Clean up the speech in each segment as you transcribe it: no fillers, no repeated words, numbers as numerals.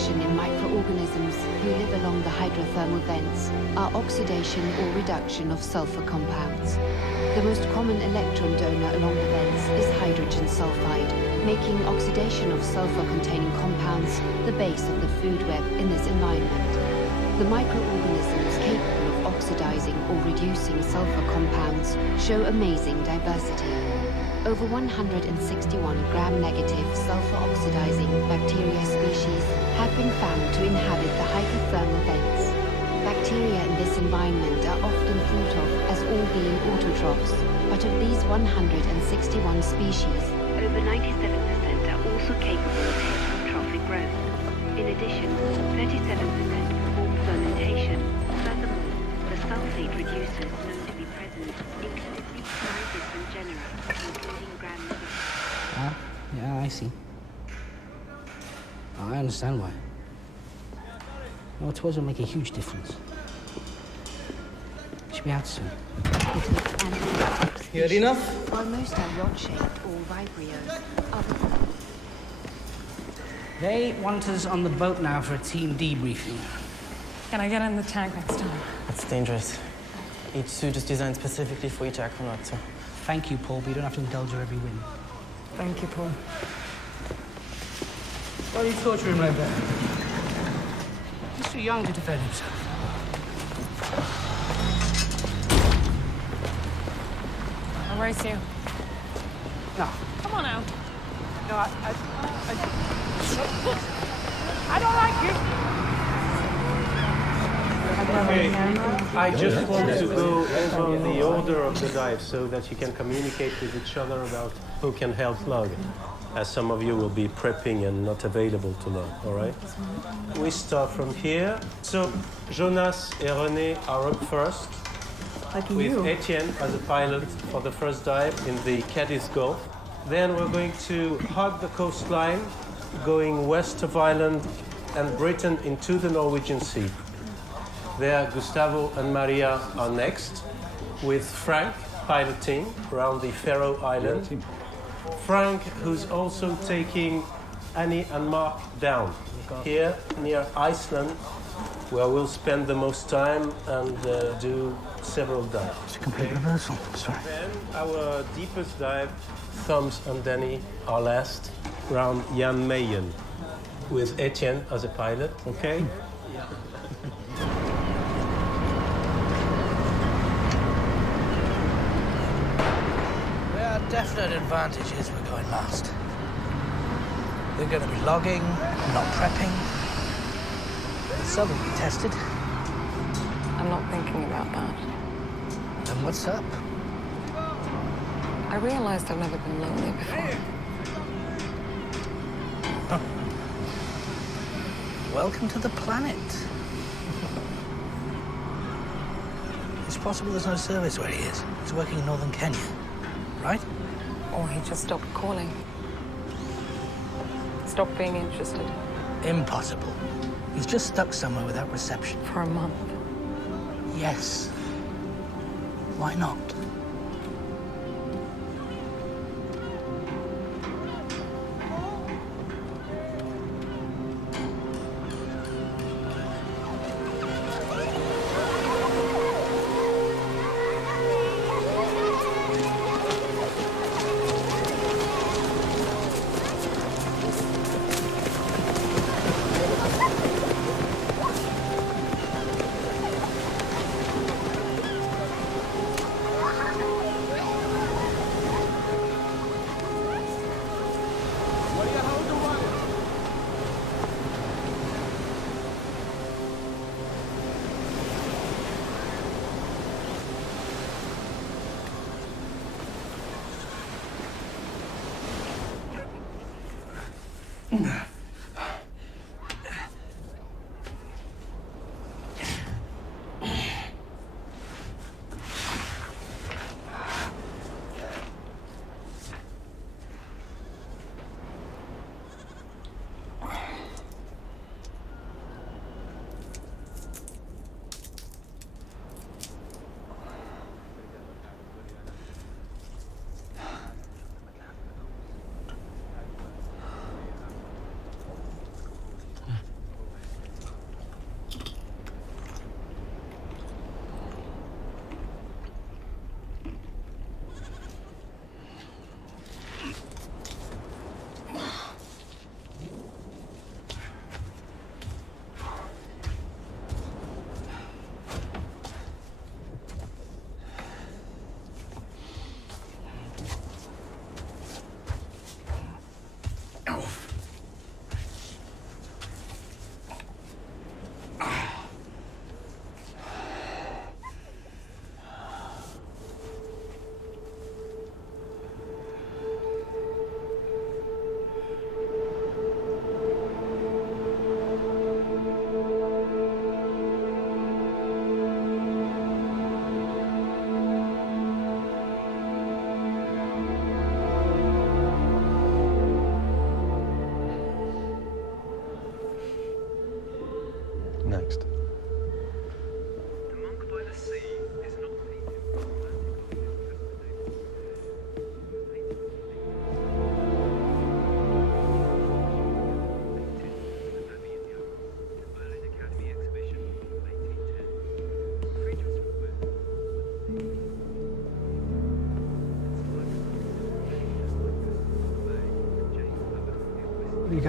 reaction in microorganisms who live along the hydrothermal vents are oxidation or reduction of sulfur compounds. The most common electron donor along the vents is hydrogen sulfide, making oxidation of sulfur-containing compounds the base of the food web in this environment. The microorganisms capable of oxidizing or reducing sulfur compounds show amazing diversity. Over 161 gram-negative sulfur-oxidizing bacteria species have been found to inhabit the hydrothermal vents. Bacteria in this environment are often thought of as all being autotrophs, but of these 161 species, over 97% are also capable of heterotrophic growth. In addition, 37% perform fermentation. Furthermore, the sulfate reducers known to be present include at least 9 different genera, including gram-negative. Ah, yeah, I see. I understand why. Well, tours will make a huge difference. Should be out soon. You had enough? While most are rod-shaped or vibrios, others... They want us on the boat now for a team debriefing. Can I get in the tank next time? That's dangerous. Each suit is designed specifically for each aquanaut, so... Thank you, Paul, but you don't have to indulge your every whim. Thank you, Paul. Why are you torturing him like that? He's too young to defend himself. I'll race you. No. Come on now. No, I don't like you. Okay, I just want to go over the order of the dive so that you can communicate with each other about who can help log, as some of you will be prepping and not available to log, all right? We start from here. So Jonas and René are up first, with Etienne as a pilot for the first dive in the Cadiz Gulf. Then we're going to hug the coastline, going west of Ireland and Britain into the Norwegian Sea. There, Gustavo and Maria are next, with Frank piloting around the Faroe Islands. Frank, who's also taking Annie and Mark down here near Iceland, where we'll spend the most time and do several dives. It's a complete reversal. Sorry. Then our deepest dive, Thumbs and Danny, are last, around Jan Mayen, with Etienne as a pilot, okay? Yeah. There are definite advantages we're going last. They're going to be logging, not prepping. The sub will be tested. I'm not thinking about that. Then what's up? I realized I've never been lonely before. Welcome to the planet. It's possible there's no service where he is. He's working in northern Kenya, right? Or he just stopped calling. Stopped being interested. Impossible. He's just stuck somewhere without reception. For a month. Yes. Why not?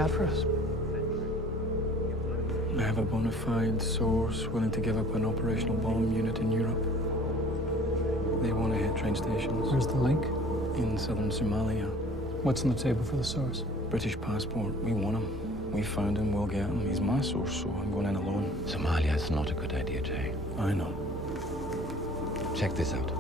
got for us? I have a bona fide source willing to give up an operational bomb unit in Europe. They want to hit train stations. Where's the link? In southern Somalia. What's on the table for the source? British passport. We want him. We found him, we'll get him. He's my source, so I'm going in alone. Somalia is not a good idea, Jay. I know. Check this out.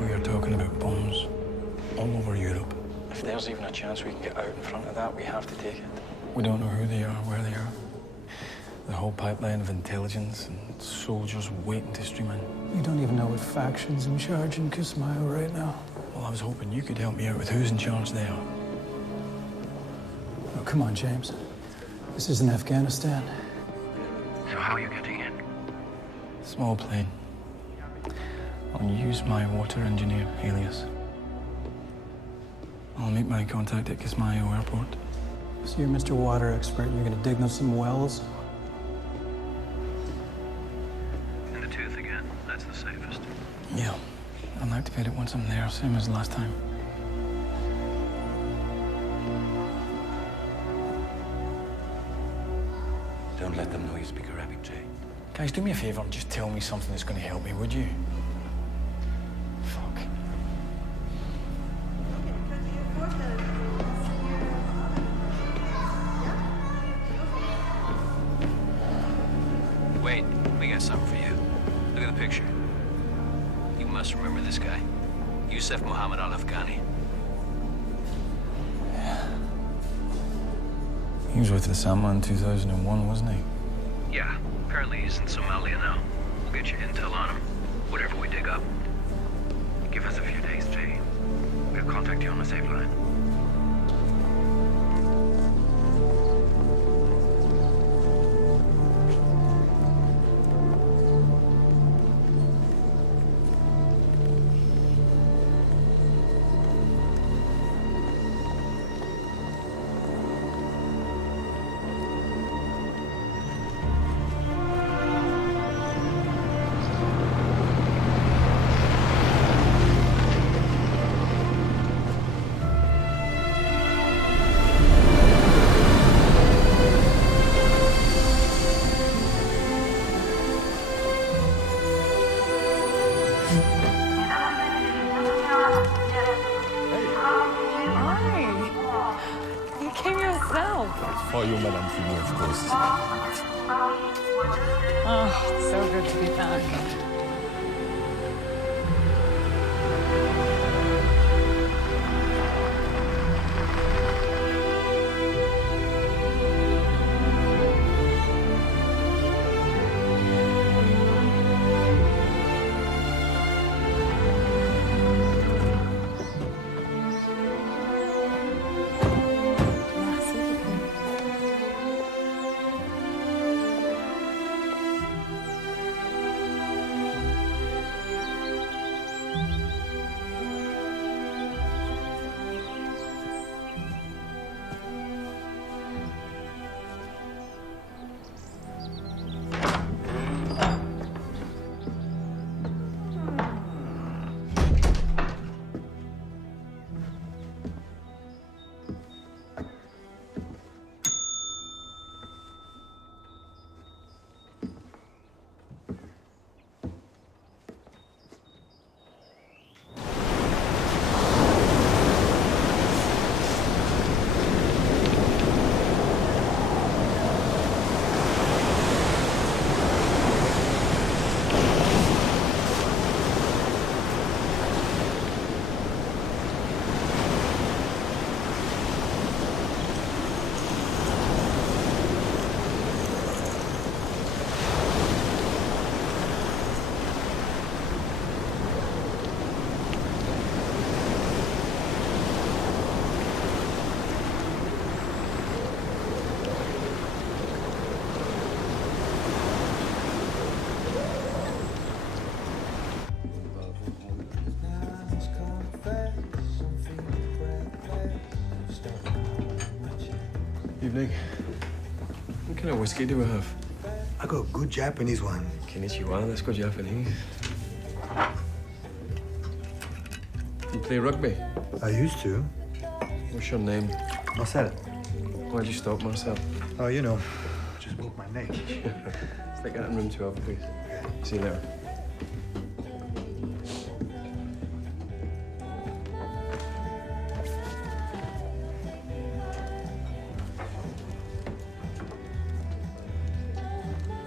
We are talking about bombs all over Europe. If there's even a chance we can get out in front of that, we have to take it. We don't know who they are, where they are. The whole pipeline of intelligence and soldiers waiting to stream in. You don't even know what faction's in charge in Kismayo right now. Well, I was hoping you could help me out with who's in charge there. Oh, come on, James. This isn't Afghanistan. So how are you getting in? Small plane. I'll use my water engineer, alias. I'll make my contact at Kismayo Airport. So you're Mr. Water Expert and you're gonna dig them some wells? In the tooth again. That's the safest. Yeah. I'll activate it once I'm there, same as last time. Don't let them know you speak Arabic, Jay. Guys, do me a favor and just tell me something that's going to help me, would you? Fuck. Wait, we got something for you. Look at the picture. You must remember this guy. Yusuf Muhammad al-Afghani. He was with the Sama in 2001, wasn't he? Yeah, apparently he's in Somalia now. We'll get you intel on him, whatever we dig up. Give us a few days, Jay. We'll contact you on a safe line. For you, Madame Fini, of course. Oh, it's so good to be back. Evening. What kind of whiskey do we have? I got a good Japanese one. Konnichiwa, let's go Japanese. You play rugby? I used to. What's your name? Marcel. Why'd you stop, Marcel? Oh, you know, just broke my neck. Stick that in room 12, please. See you later.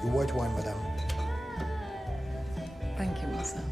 White wine, madame. Thank you, Marcel.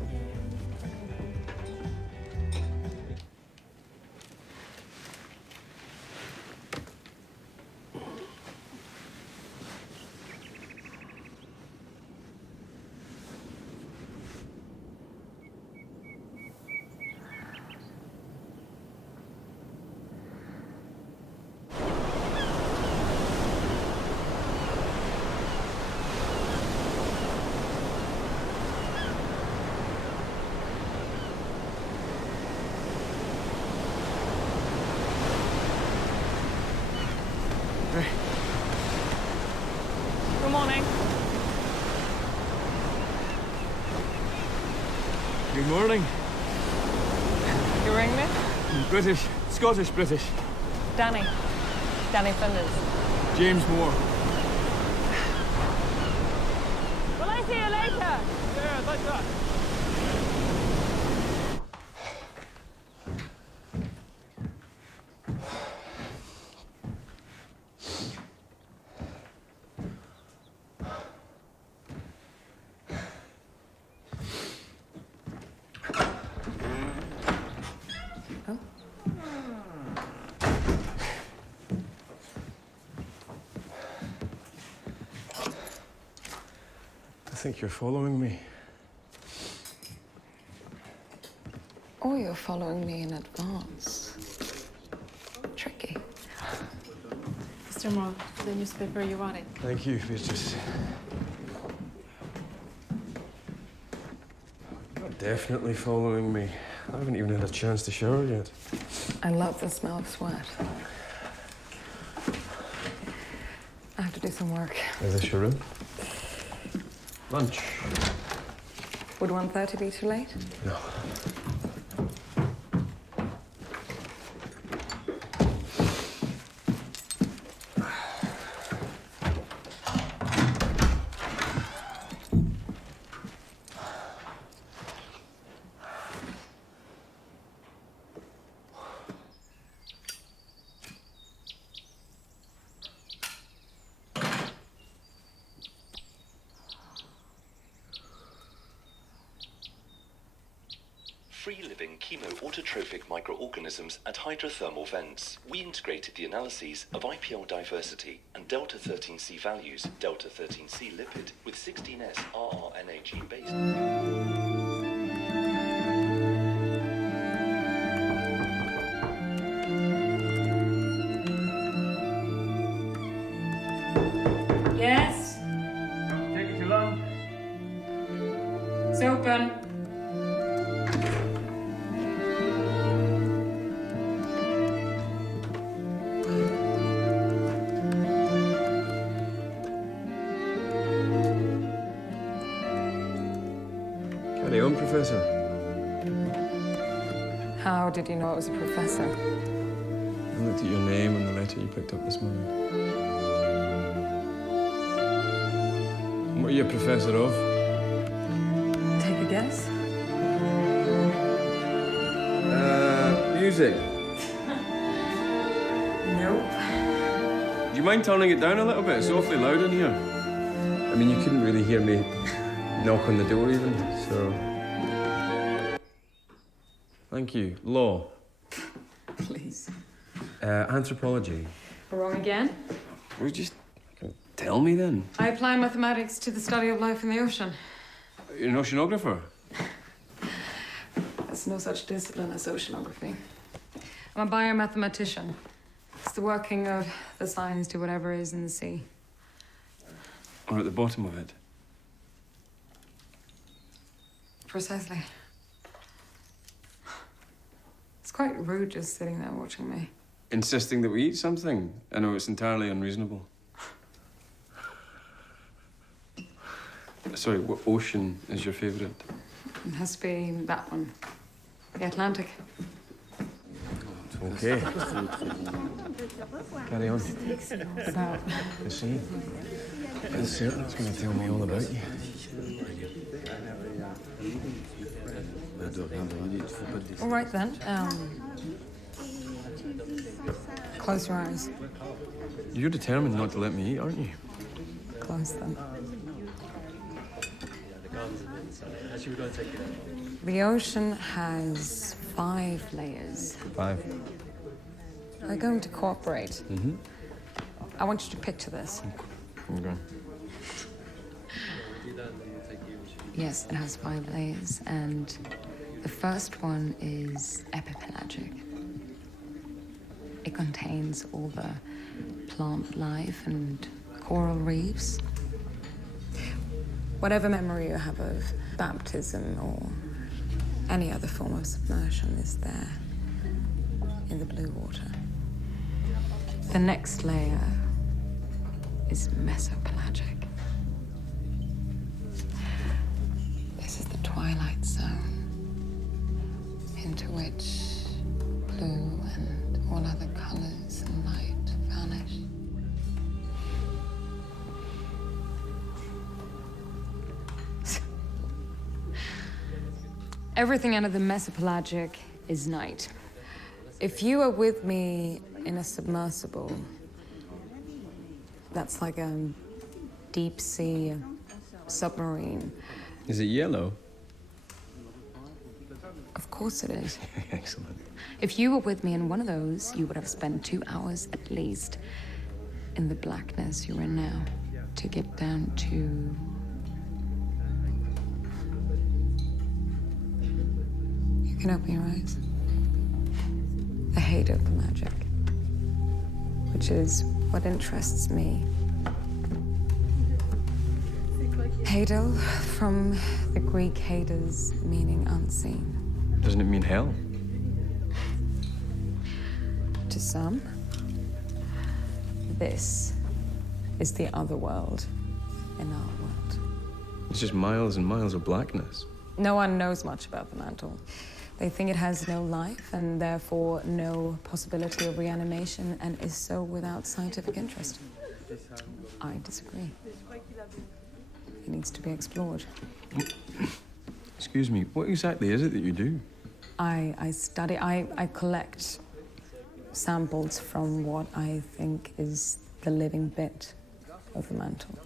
Good morning. Good morning. You ring me? British. Scottish British. Danny. Danny Flinders. James Moore. Will I see you later? Yeah, like that. I think you're following me. Or you're following me in advance. Tricky. Mr. Moore, the newspaper you wanted. Thank you, Beatrice. You're definitely following me. I haven't even had a chance to shower yet. I love the smell of sweat. I have to do some work. Is this your room? Lunch. Would 1:30 be too late? No. Free-living chemoautotrophic microorganisms at hydrothermal vents. We integrated the analyses of IPL diversity and delta-13C values, delta-13C lipid, with 16S rRNA based. Yes? Don't take too long. It's open. Carry on, Professor. How did you know it was a professor? I looked at your name and the letter you picked up this morning. What are you a professor of? Take a guess. Music. Nope. Do you mind turning it down a little bit? It's awfully loud in here. I mean, you couldn't really hear me knock on the door even, so... Thank you. Law. Please. Anthropology. Wrong again? Well, just tell me then. I apply mathematics to the study of life in the ocean. You're an oceanographer? There's no such discipline as oceanography. I'm a biomathematician. It's the working of the science to whatever is in the sea. Or at the bottom of it? Precisely. It's quite rude just sitting there watching me. Insisting that we eat something? I know it's entirely unreasonable. Sorry, what ocean is your favourite? It has to be that one. The Atlantic. Okay. Carry on. About. The sea. The Serpent's going to tell me all about you. All right then. Close your eyes. You're determined not to let me eat, aren't you? Close them. The ocean has 5 layers. 5. They're going to cooperate. Mm-hmm. I want you to picture this. Okay. Yes, it has 5 layers, and the first one is epipelagic. It contains all the plant life and coral reefs. Whatever memory you have of baptism or any other form of submersion is there in the blue water. The next layer is mesopelagic. This is the twilight zone into which blue and all other colors and light vanish. Everything under the mesopelagic is night. If you are with me in a submersible, that's like a deep sea submarine. Is it yellow? Of course it is. Excellent. If you were with me in one of those, you would have spent 2 hours at least in the blackness you're in now to get down to... You can open your eyes. The hate of the magic, which is what interests me. Hadel, from the Greek hades, meaning unseen. Doesn't it mean hell? To some, this is the other world in our world. It's just miles and miles of blackness. No one knows much about the mantle. They think it has no life and therefore no possibility of reanimation and is so without scientific interest. I disagree. It needs to be explored. Excuse me, what exactly is it that you do? I collect samples from what I think is the living bit of the mantle.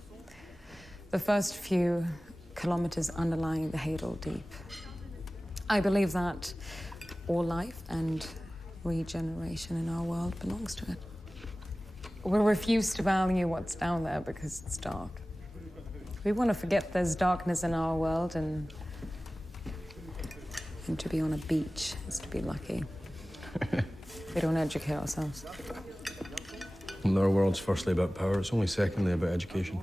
The first few kilometers underlying the Hadal Deep. I believe that all life and regeneration in our world belongs to it. We refuse to value what's down there because it's dark. We want to forget there's darkness in our world, and to be on a beach is to be lucky. We don't educate ourselves. Well, our world's firstly about power, it's only secondly about education.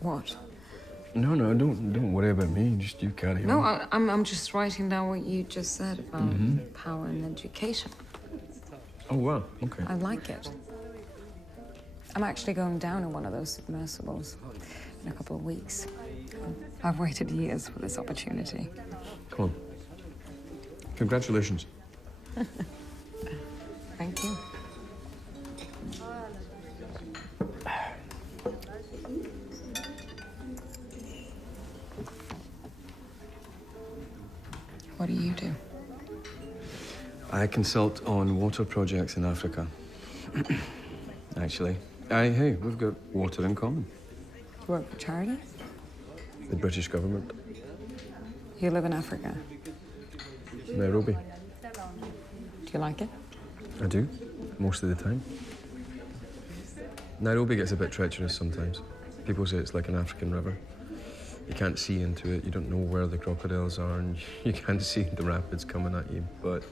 What? No, don't worry about me. Just you carry on. No, I'm just writing down what you just said about power and education. Oh, wow, okay. I like it. I'm actually going down in one of those submersibles in a couple of weeks. I've waited years for this opportunity. Come on. Congratulations. Thank you. What do you do? I consult on water projects in Africa. Actually. Hey, we've got water in common. You work for charity? The British government. You live in Africa? Nairobi. Do you like it? I do, most of the time. Nairobi gets a bit treacherous sometimes. People say it's like an African river. You can't see into it, you don't know where the crocodiles are, and you can't see the rapids coming at you. But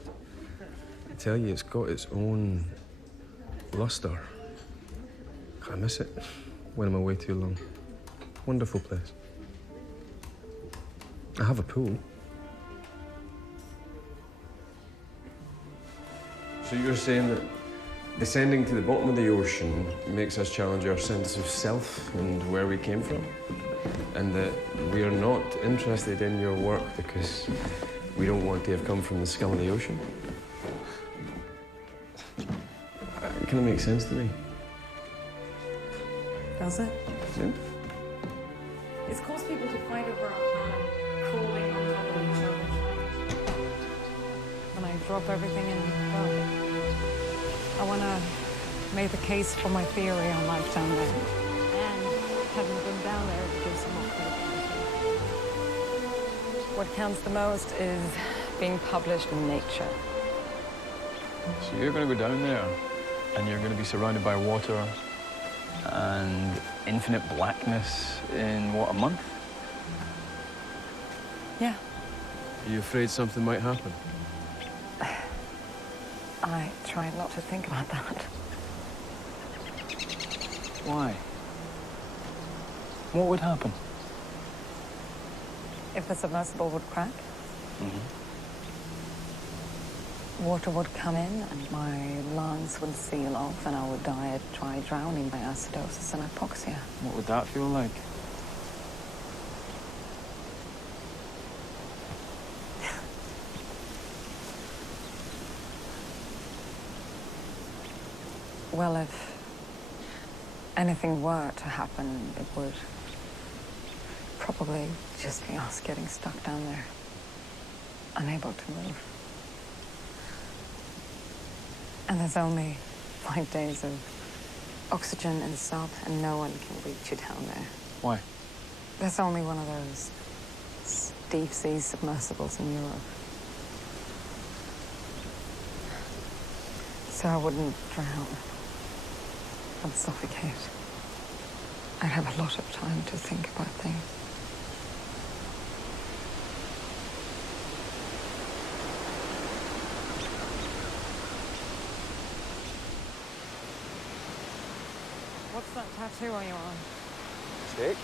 I tell you, it's got its own luster. I miss it when I'm away too long. Wonderful place. I have a pool. So you're saying that descending to the bottom of the ocean makes us challenge our sense of self and where we came from? And that we are not interested in your work because we don't want to have come from the scum of the ocean? It kind of makes sense to me. Does it? Yeah. It's caused people to fight over our planet, crawling on top of each other. When I drop everything and go, I want to make the case for my theory on life down there. And having been down there, it gives some more credibility. What counts the most is being published in Nature. So you're going to go down there, and you're going to be surrounded by water and infinite blackness in, what, a month? Yeah. Are you afraid something might happen? I try not to think about that. Why? What would happen? If the submersible would crack, water would come in and my lungs would seal off and I would die a dry drowning by acidosis and hypoxia. What would that feel like? Well, if anything were to happen, it would probably just be us getting stuck down there, unable to move. And there's only 5 days of oxygen and salt, and no one can reach you down there. Why? There's only one of those deep sea submersibles in Europe. So I wouldn't drown. I'd suffocate. I'd have a lot of time to think about things. What's that tattoo on your arm? Steak?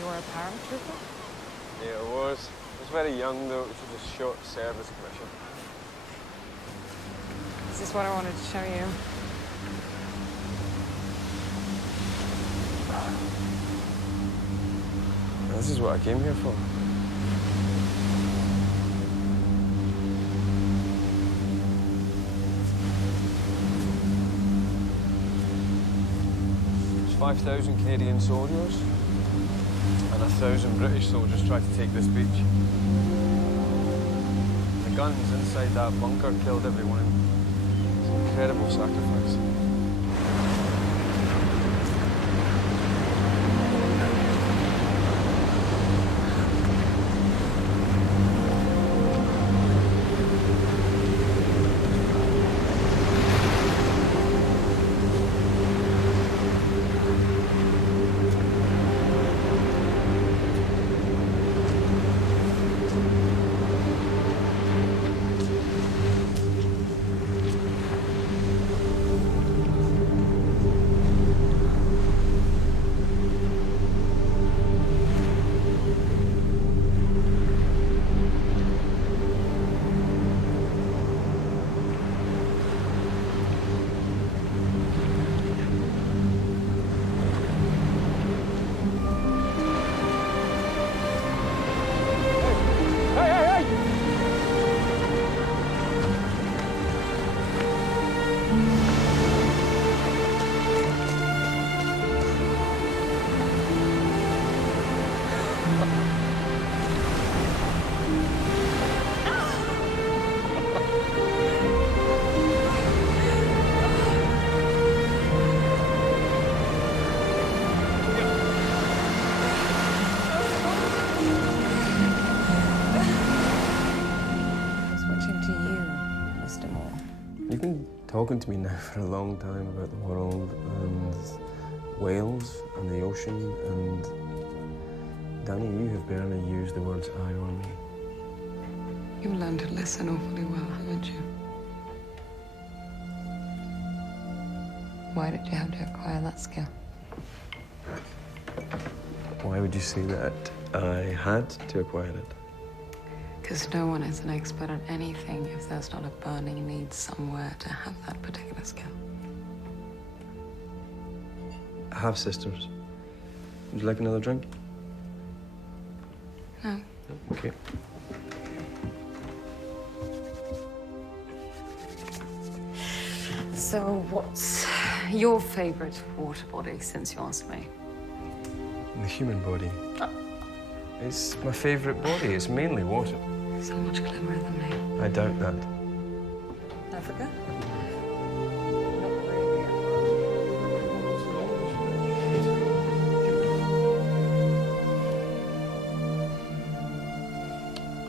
You were a paratrooper? Yeah, it was. I was very young, though. It was just a short service commission. This is what I wanted to show you. This is what I came here for. There's 5,000 Canadian soldiers and 1,000 British soldiers tried to take this beach. The guns inside that bunker killed everyone. It's an incredible sacrifice. You've been talking to me now for a long time about the world and whales and the ocean, and Danny, you have barely used the words I or me. You've learned to listen awfully well, haven't you? Why did you have to acquire that skill? Why would you say that I had to acquire it? Because no one is an expert at anything if there's not a burning need somewhere to have that particular skill. Half-sisters. Would you like another drink? No. Okay. So what's your favorite water body, since you asked me? The human body. It's my favorite body. It's mainly water. So much cleverer than me. I doubt that. Africa?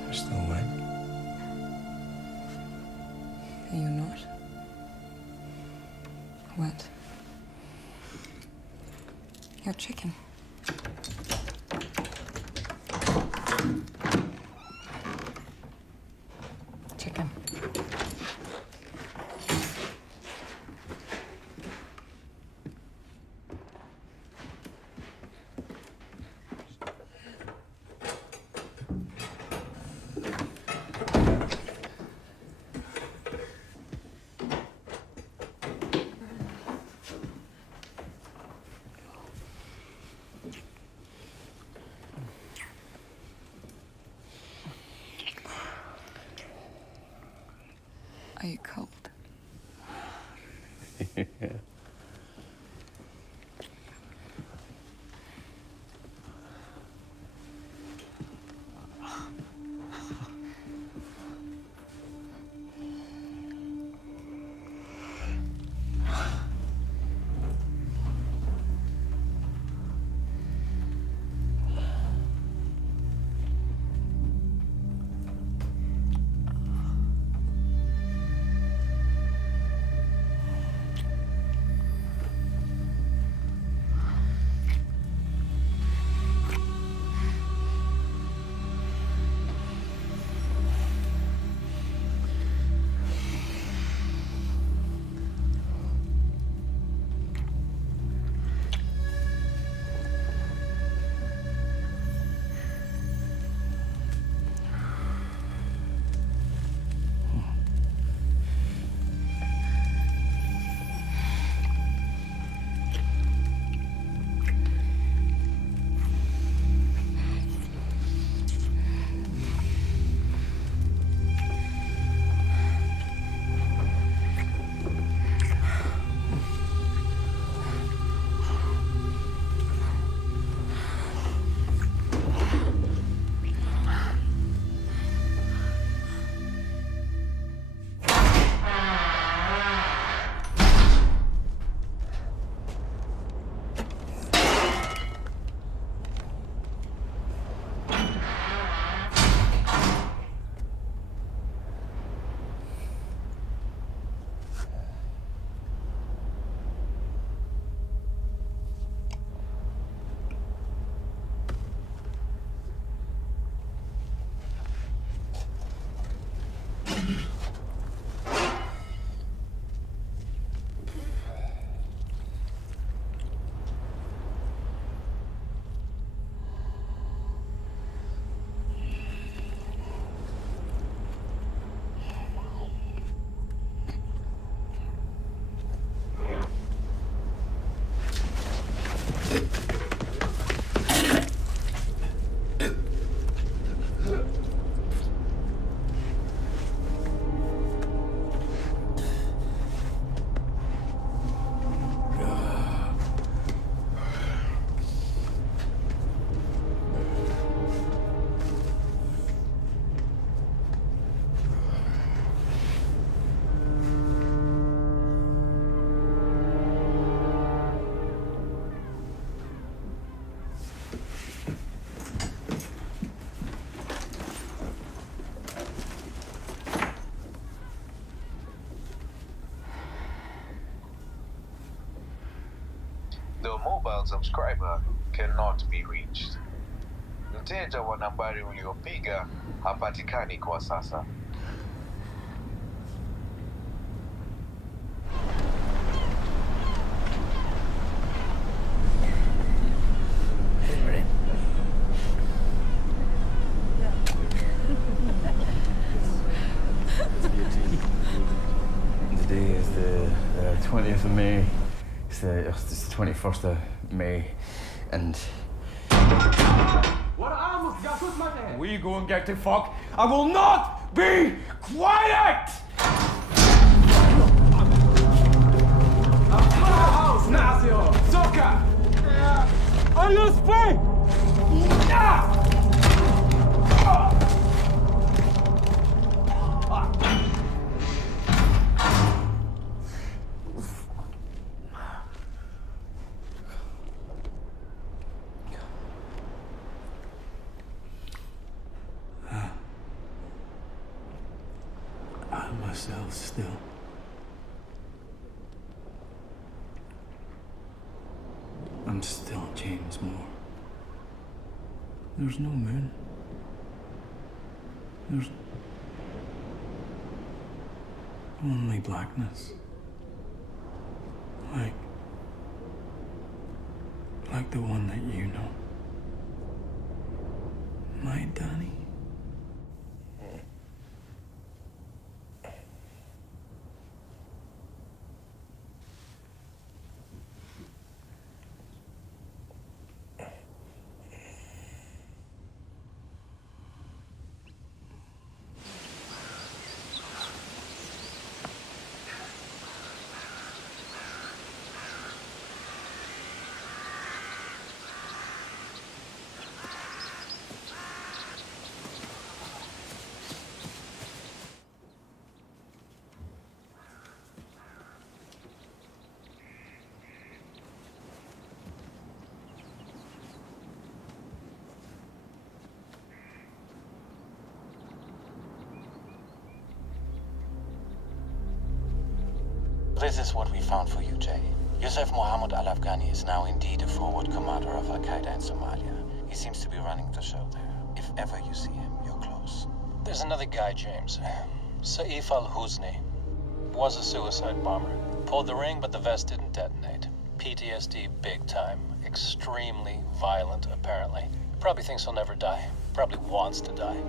You're still wet. Are you not? Wet. You're chicken. Chicken. Are you cold? Yeah. The mobile subscriber cannot be reached. Mteja wa nambari uliopiga hapatikani kwa sasa. Hey, Marine. 20th of May. It's the 21st of May, and... We go and get to fuck. I will not be quiet! Are you spy? I'm myself still. I'm still James Moore. There's no moon. There's only blackness. Like the one that you know. My Danny. This is what we found for you, Jay. Yusuf Mohammed Al-Afghani is now indeed a forward commander of Al-Qaeda in Somalia. He seems to be running the show there. If ever you see him, you're close. There's another guy, James. Saif al-Husni. Was a suicide bomber. Pulled the ring, but the vest didn't detonate. PTSD big time. Extremely violent, apparently. Probably thinks he'll never die. Probably wants to die.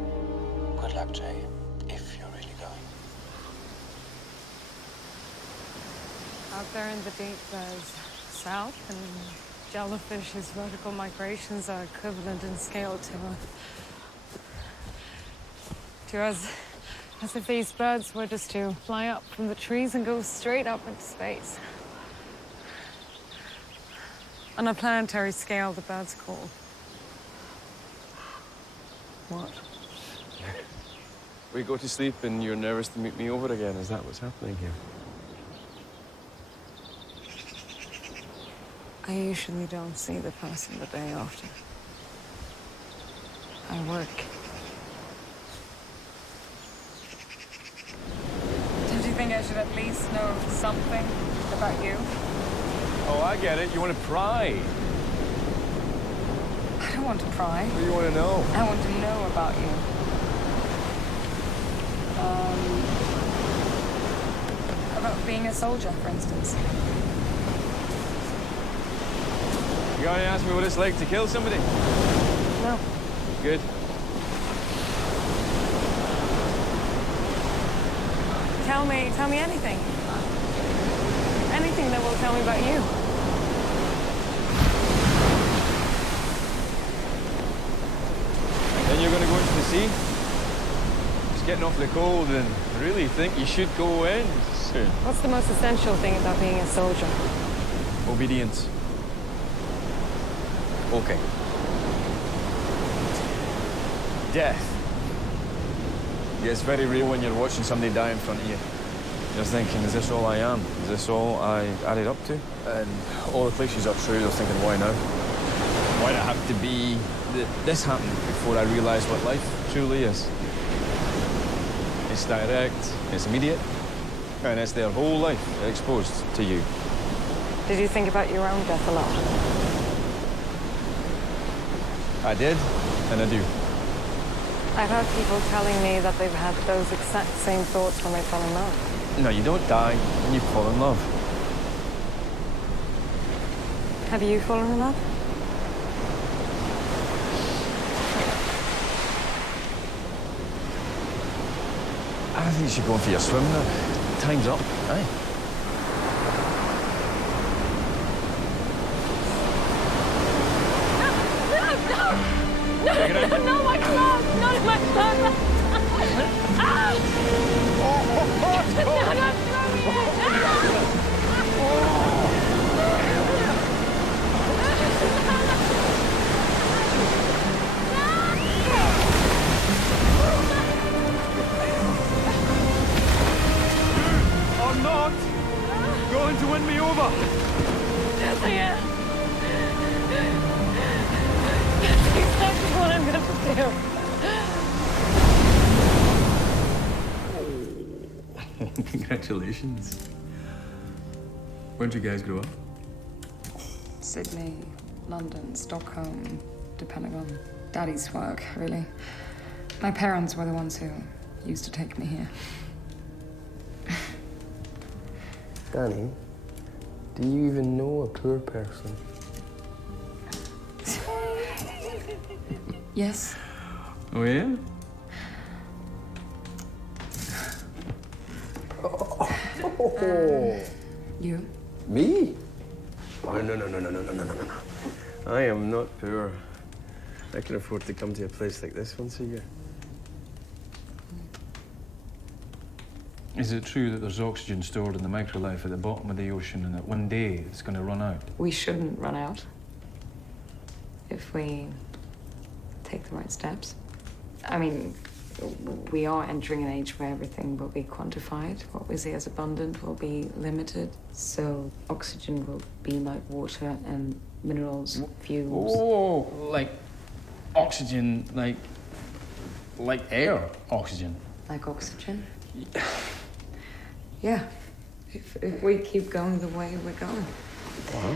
Good luck, Jay. If you're really going. Out there in the deep, there's south, and jellyfish's vertical migrations are equivalent in scale to us. As if these birds were just to fly up from the trees and go straight up into space. On a planetary scale, the birds call. What? We go to sleep and you're nervous to meet me over again. Is that what's happening here? I usually don't see the person the day after. I work. Don't you think I should at least know something about you? Oh, I get it. You want to pry. I don't want to pry. What do you want to know? I want to know about you. About being a soldier, for instance. You gonna ask me what it's like to kill somebody? No. Good. Tell me anything. Anything that will tell me about you. Then you're gonna go into the sea? It's getting awfully cold and I really think you should go in soon. What's the most essential thing about being a soldier? Obedience. Okay. Death. Yeah, it's very real when you're watching somebody die in front of you. You're thinking, is this all I am? Is this all I added up to? And all the cliches are true. You're thinking, why now? Why did it have to be that this happened before I realised what life truly is? It's direct, it's immediate, and it's their whole life exposed to you. Did you think about your own death a lot? I did, and I do. I've heard people telling me that they've had those exact same thoughts when they fall in love. No, you don't die when you fall in love. Have you fallen in love? I think you should go in for your swim now. Time's up, aye? trying to win me over? Yes, I am. That's exactly what I'm going to do. Congratulations. Where'd you guys grow up? Sydney, London, Stockholm, depending on Daddy's work, really. My parents were the ones who used to take me here. Danny, do you even know a poor person? Yes. Oh, yeah? You? Me? Oh, no. I am not poor. I can afford to come to a place like this once a year. Is it true that there's oxygen stored in the microlife at the bottom of the ocean and that one day it's going to run out? We shouldn't run out if we take the right steps. I mean, we are entering an age where everything will be quantified. What we see as abundant will be limited. So oxygen will be like water and minerals, fuels. Oh, like oxygen, like air oxygen. Like oxygen? Yeah. If we keep going the way we're going. Wow.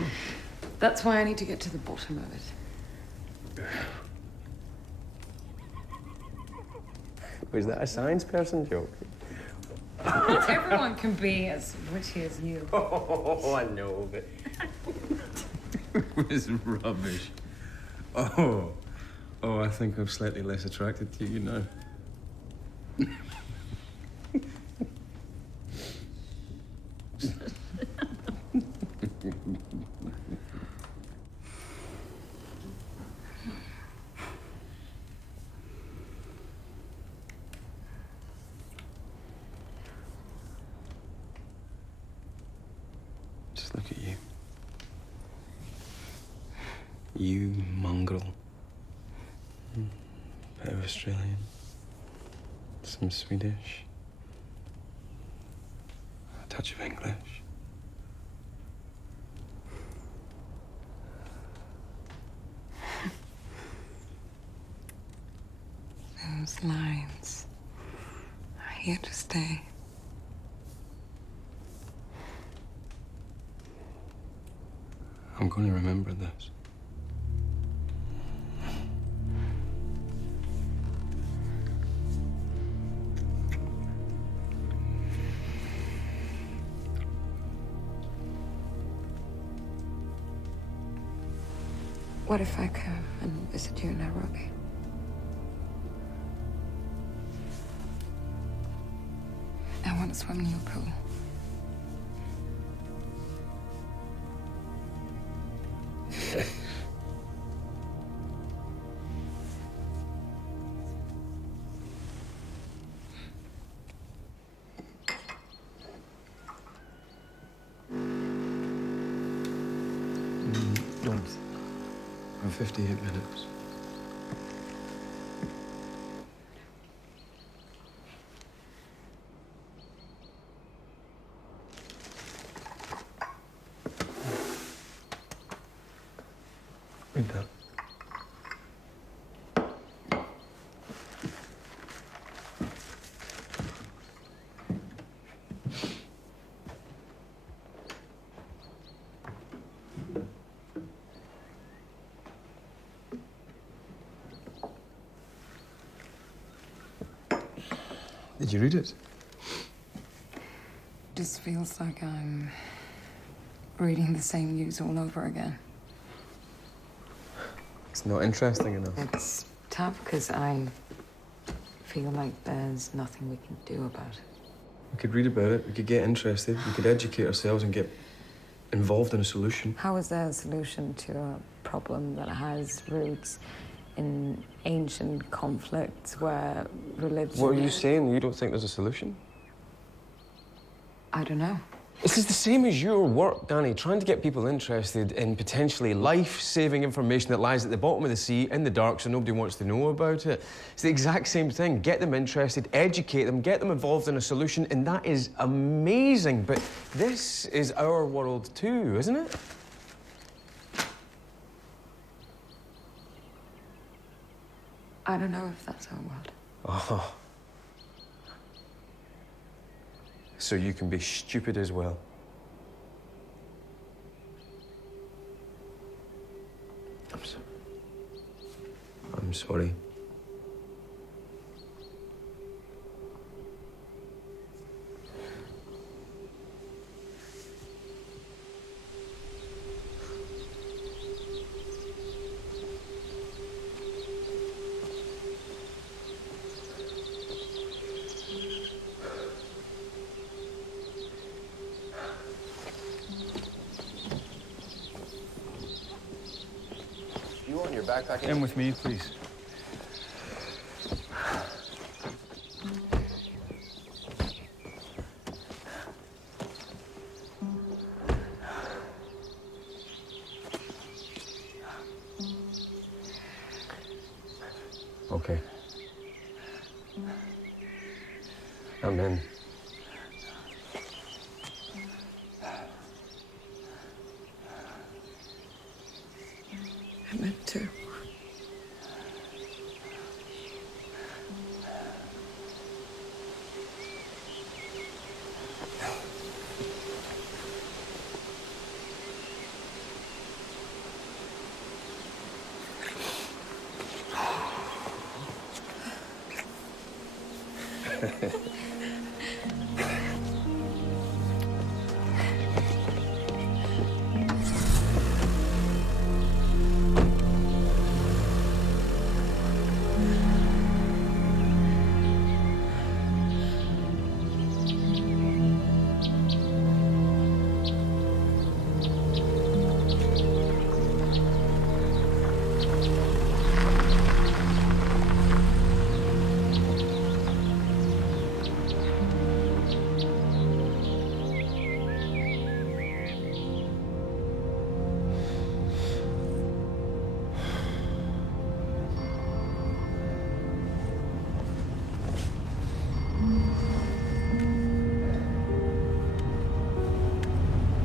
That's why I need to get to the bottom of it. Was that a science person joke? Not everyone can be as witty as you. Oh, I know, but... It was rubbish. Oh, I think I'm slightly less attracted to you now. Just look at you. You mongrel. Bit of Australian. Some Swedish. A touch of English. Those lines are here to stay. I'm going to remember this. What if I come and visit you in Nairobi? I want to swim in your pool. Don't. I'm 58 minutes. Read that. Did you read it? Just feels like I'm reading the same news all over again. It's not interesting enough. It's tough because I feel like there's nothing we can do about it. We could read about it, we could get interested, we could educate ourselves and get involved in a solution. How is there a solution to a problem that has roots in ancient conflicts where religion... What are you saying? You don't think there's a solution? I don't know. This is the same as your work, Danny, trying to get people interested in potentially life-saving information that lies at the bottom of the sea in the dark so nobody wants to know about it. It's the exact same thing. Get them interested, educate them, get them involved in a solution, and that is amazing. But this is our world too, isn't it? I don't know if that's our world. Oh. So you can be stupid as well. I'm sorry. You want your backpack In with me, please. Okay. I'm in. I meant to.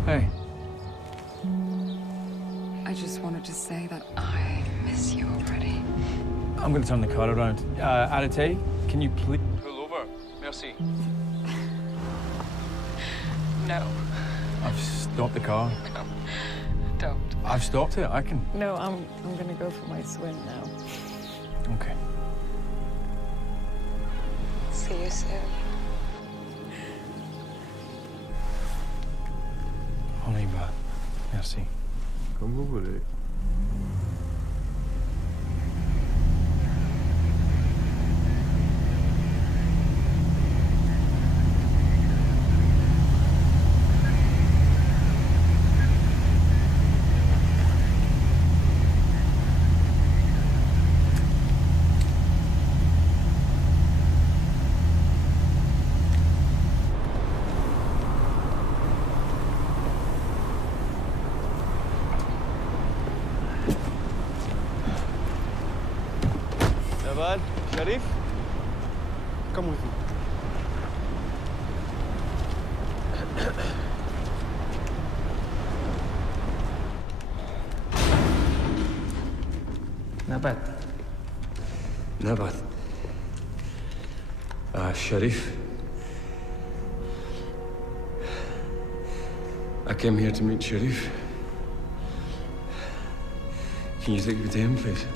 Hey. I just wanted to say that I miss you already. I'm going to turn the car around. Arate, can you please pull over? Merci. No. I've stopped the car. No. Don't. I've stopped it. I can. No, I'm gonna go for my swim now. Okay. See you soon. On y va. Merci. Comme vous voulez. Nabad, Sharif, come with me. Nabad. Nabad. Sharif. I came here to meet Sharif. Can you take me to him, please?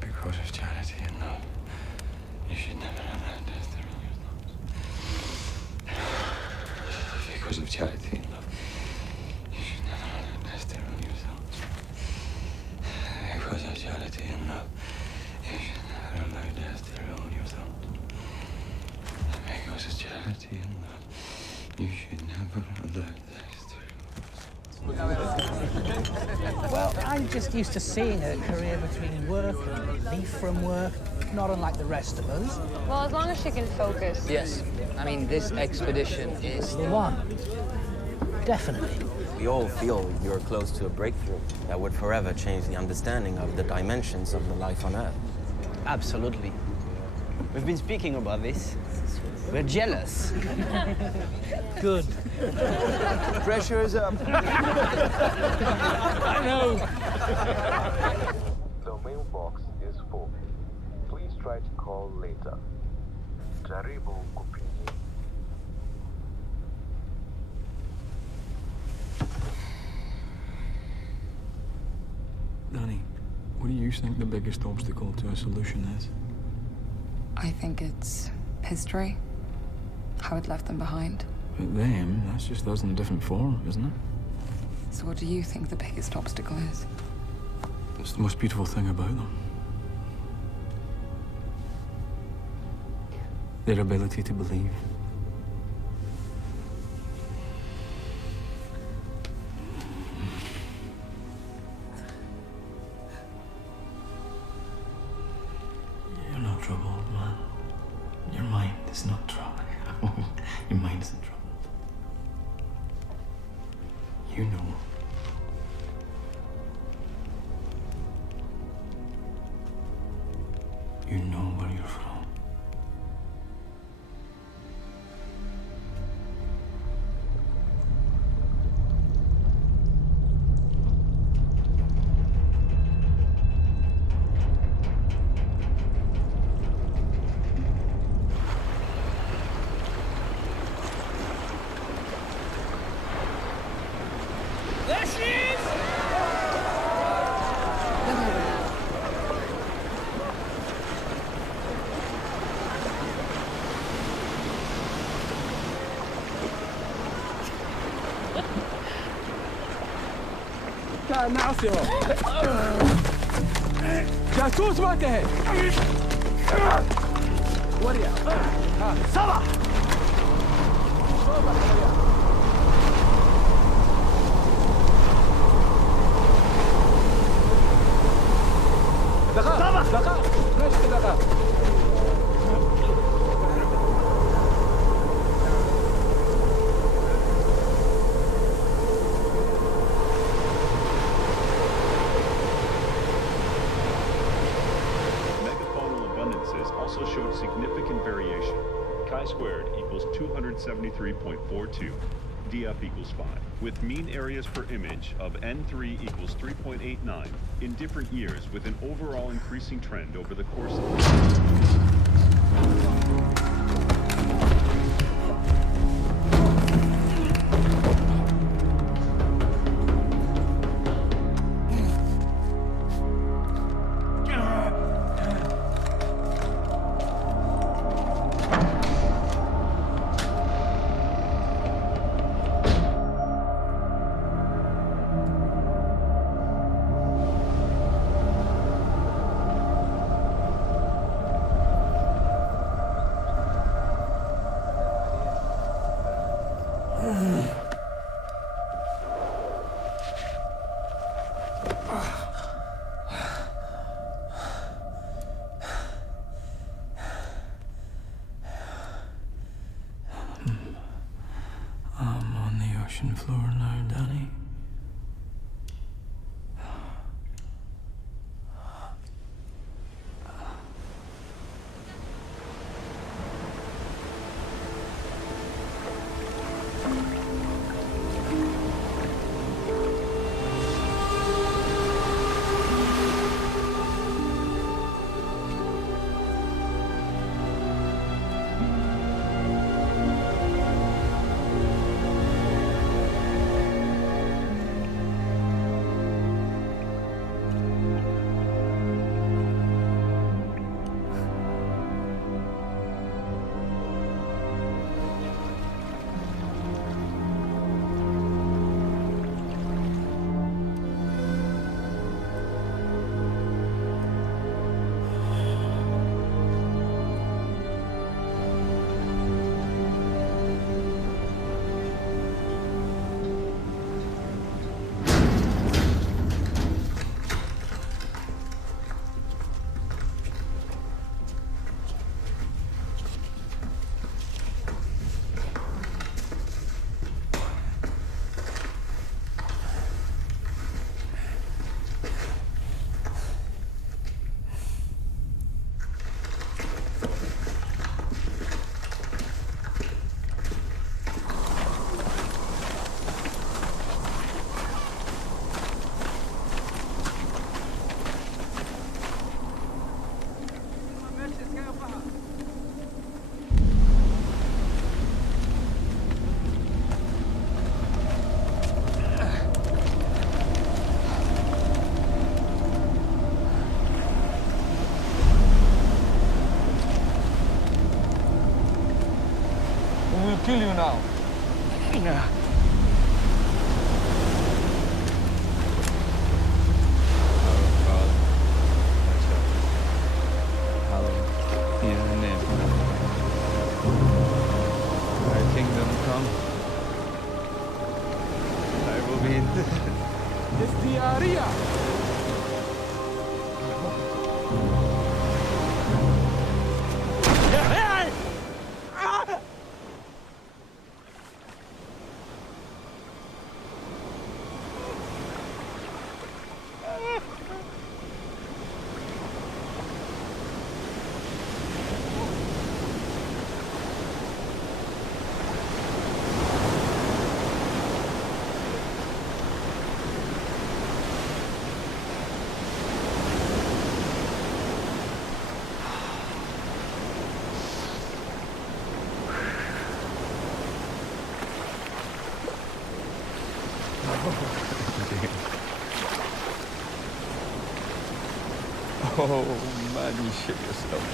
Because of charity and love, you should never allow death to rule your thoughts. Because of charity and love, you should never allow death to rule your thoughts. Because of charity and love, you should never allow death to rule your thoughts. Because of charity and love, you should never allow death to Well, I'm just used to seeing a career between work and relief from work, not unlike the rest of us. Well, as long as she can focus. Yes. I mean, this expedition is The one. Definitely. We all feel you're close to a breakthrough that would forever change the understanding of the dimensions of the life on Earth. Absolutely. We've been speaking about this. We're jealous. Good. Pressure is up. I know. The mailbox is full. Please try to call later. Jaribu kupigia. Danny, what do you think the biggest obstacle to a solution is? I think it's history. How it left them behind. But them, that's just us in a different form, isn't it? So what do you think the biggest obstacle is? It's the most beautiful thing about them. Their ability to believe. You're not troubled, man. Your mind is not troubled. Your mind isn't troubled. You know. You know where you're from. There she is! نعصره جاسوس ما انتهى وريا صبح دقائق ماشي دقائق also showed significant variation. Chi-squared equals 273.42. DF equals 5, with mean areas per image of N3 equals 3.89 in different years, with an overall increasing trend over the course of I'm on the ocean floor now, Danny. kill you now. Kingdom come. I will be in It's the area. Oh man, you shit yourself.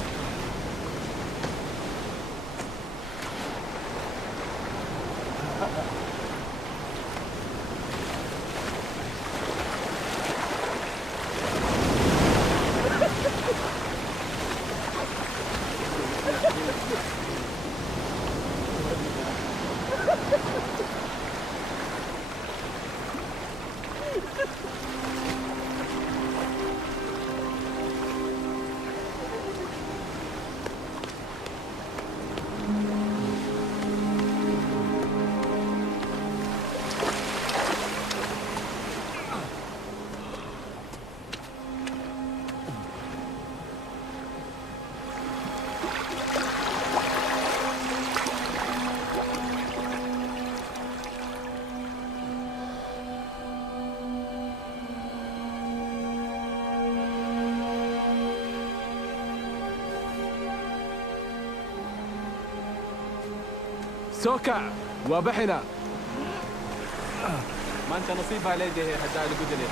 سوكا وبحنا ما انت نصيب عليه هدا لقدلي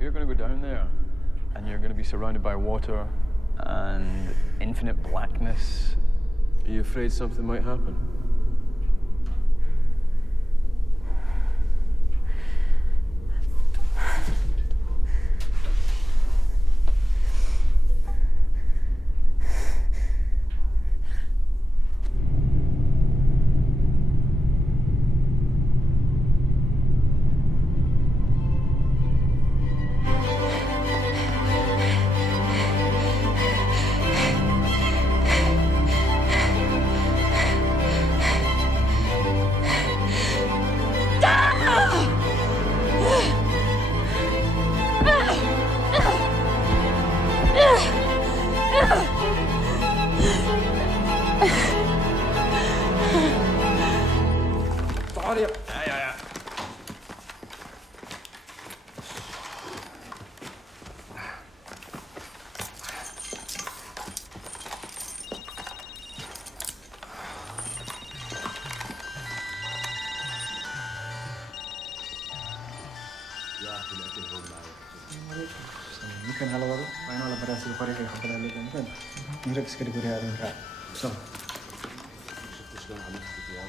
You're going to go down there, and you're going to be surrounded by water and infinite blackness. Are you afraid something might happen? ممكن هلا وضع أنا على براسي الفريق يخبر عليك ممكن نركز كده كده هذا نكع صح شلون عملت فيديو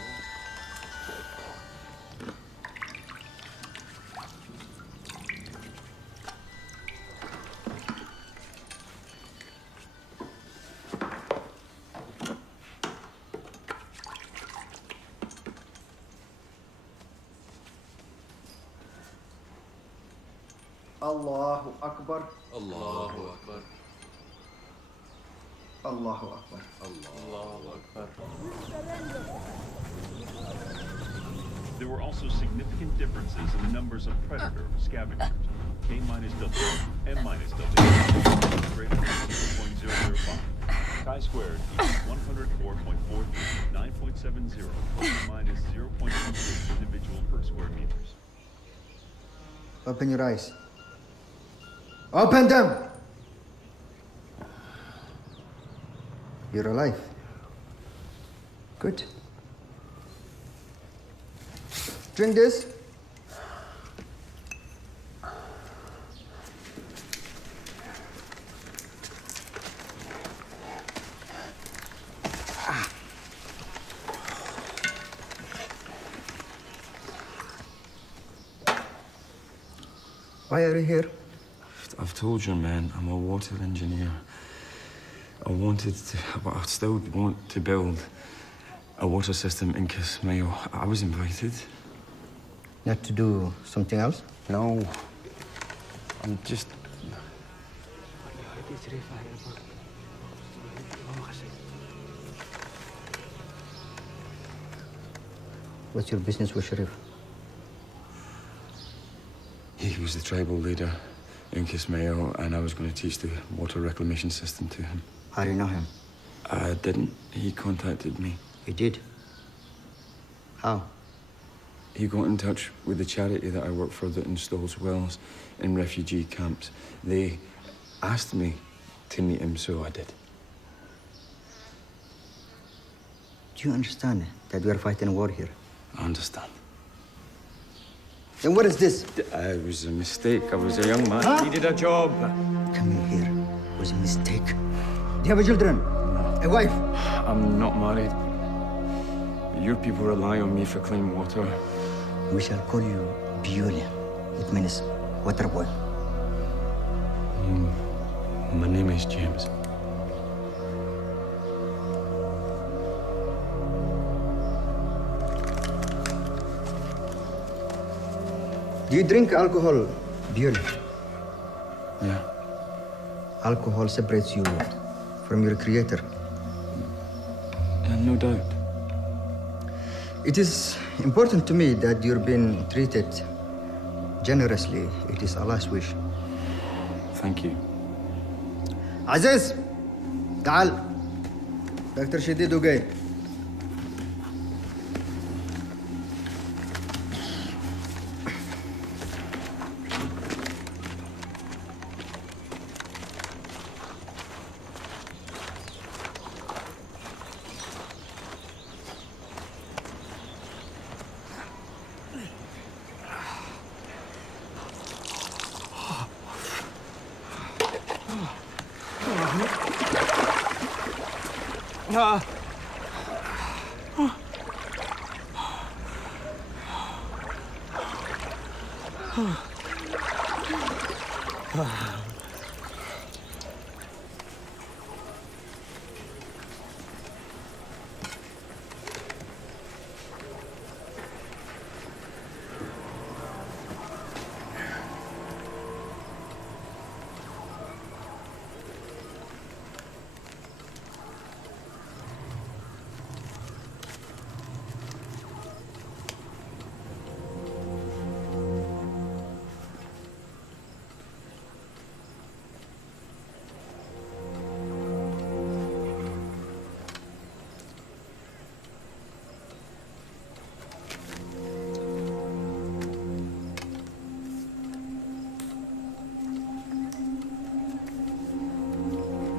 الله أكبر الله أكبر الله أكبر الله أكبر. There were also significant differences in the numbers of predator scavengers. K minus W, M minus W, greater than 0.005. Chi-squared equals 104.43, 9.70, plus or minus 0.26 individual per square meters. Open your eyes. Open them! You're alive. Good. Drink this. Why are you here? I've told you, man, I'm a water engineer. I still want to build a water system in Kismayo. I was invited. Not to do something else? No. I'm just... What's your business with Sharif? He was the tribal leader in Kismayo, and I was going to teach the water reclamation system to him. How do you know him? I didn't. He contacted me. He did? How? He got in touch with the charity that I work for that installs wells in refugee camps. They asked me to meet him, so I did. Do you understand that we are fighting a war here? I understand. Then what is this? It was a mistake. I was a young man. Huh? I needed a job. Coming here was a mistake. Do you have a children? A wife? I'm not married. Your people rely on me for clean water. We shall call you Biulia. It means water boy. My name is James. Do you drink alcohol, Biulia? Yeah. Alcohol separates you from your creator. No doubt. It is important to me that you're being treated generously. It is Allah's wish. Thank you. عزيز تعال دكتور شديد وجاي.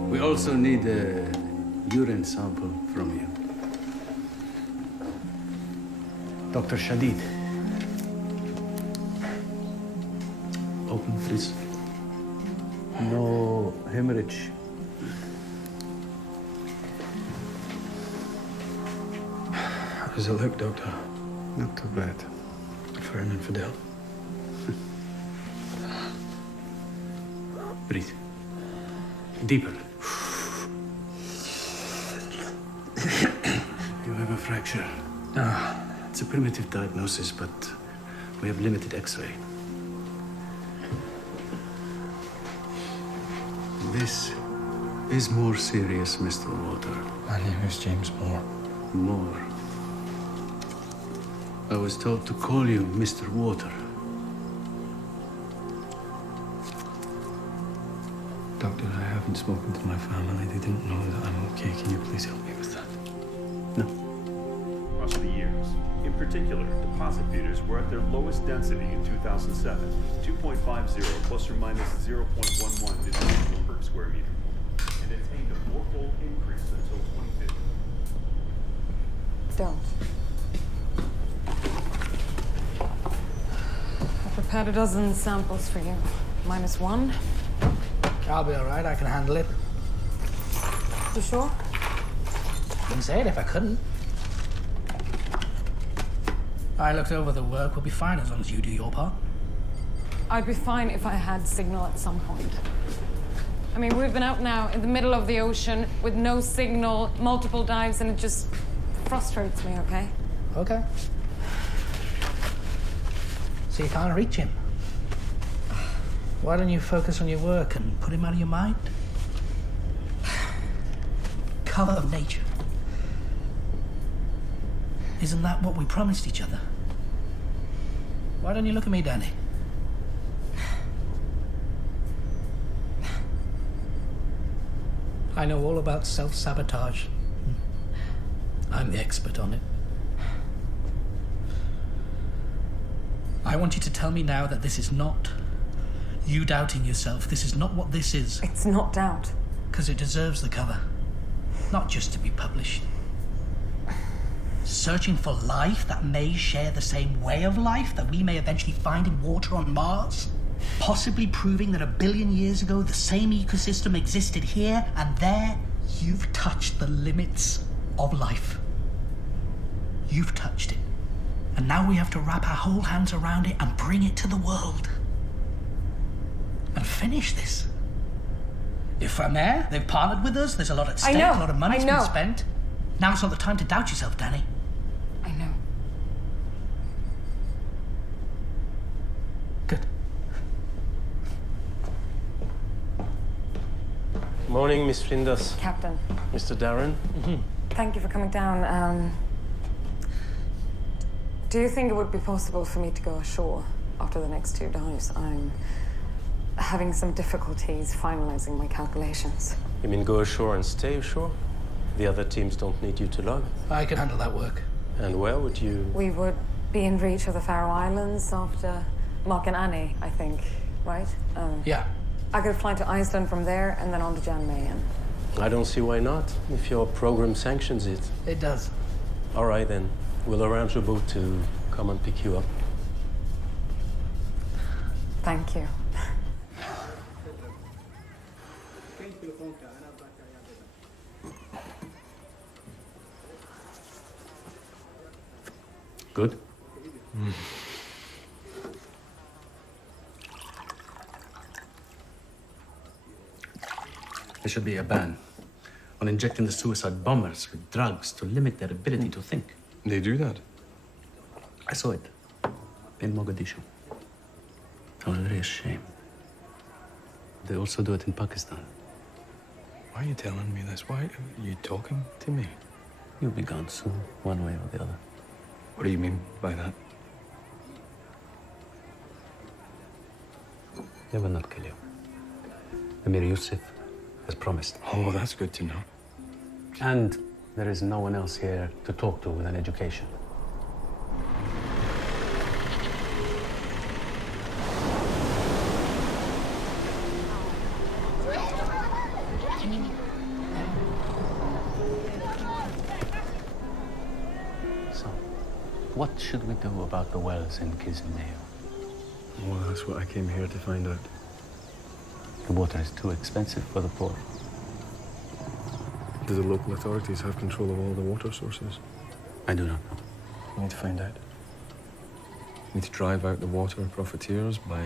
We also need a urine sample from you. Dr. Shadid. Open, please. No hemorrhage. How does it look, Doctor? Not too bad. For an infidel. Breathe. Deeper. You have a fracture. It's a primitive diagnosis, but we have limited X-ray. This is more serious, Mr. Water. My name is James Moore. Moore. I was told to call you Mr. Water. Doctor, I haven't spoken to my family. They didn't know that I'm okay. Can you please help me with that? Across the years. In particular, deposit feeders were at their lowest density in 2007, 2.50 plus or minus 0.11 individual per square meter, and attained a fourfold increase until 2050. Don't. I prepared a dozen samples for you. -1. I'll be all right. I can handle it. You sure? Wouldn't say it if I couldn't. I looked over the work. We'll be fine as long as you do your part. I'd be fine if I had signal at some point. I mean, we've been out now in the middle of the ocean with no signal, multiple dives, and it just frustrates me, okay? Okay. So you can't reach him? Why don't you focus on your work and put him out of your mind? Colour of nature. Isn't that what we promised each other? Why don't you look at me, Danny? I know all about self-sabotage. I'm the expert on it. I want you to tell me now that this is not you doubting yourself. This is not what this is. It's not doubt. Because it deserves the cover. Not just to be published. Searching for life that may share the same way of life that we may eventually find in water on Mars. Possibly proving that 1 billion years ago the same ecosystem existed here and there. You've touched the limits of life. You've touched it. And now we have to wrap our whole hands around it and bring it to the world. And finish this. If from there, they've partnered with us, there's a lot at stake, a lot of money's been spent. Now's not the time to doubt yourself, Danny. I know. Good. Morning, Miss Flinders. Captain. Mr. Darren. Thank you for coming down. Do you think it would be possible for me to go ashore after the next 2 dives? I'm having some difficulties finalizing my calculations. You mean go ashore and stay ashore? The other teams don't need you to log? I can handle that work. And where would you... We would be in reach of the Faroe Islands after Mark and Annie, I think, right? Yeah. I could fly to Iceland from there and then on to Jan Mayen. I don't see why not, if your program sanctions it. It does. All right, then. We'll arrange a boat to come and pick you up. Thank you. Good? There should be a ban on injecting the suicide bombers with drugs to limit their ability to think. They do that? I saw it in Mogadishu. That was really a shame. They also do it in Pakistan. Why are you telling me this? Why are you talking to me? You'll be gone soon, one way or the other. What do you mean by that? They will not kill you. Emir Yusuf has promised. Oh, that's good to know. And there is no one else here to talk to with an education. So, what should we do about the wells in Kismayo? Well, that's what I came here to find out. The water is too expensive for the poor. Do the local authorities have control of all the water sources? I do not know. We need to find out. We need to drive out the water profiteers by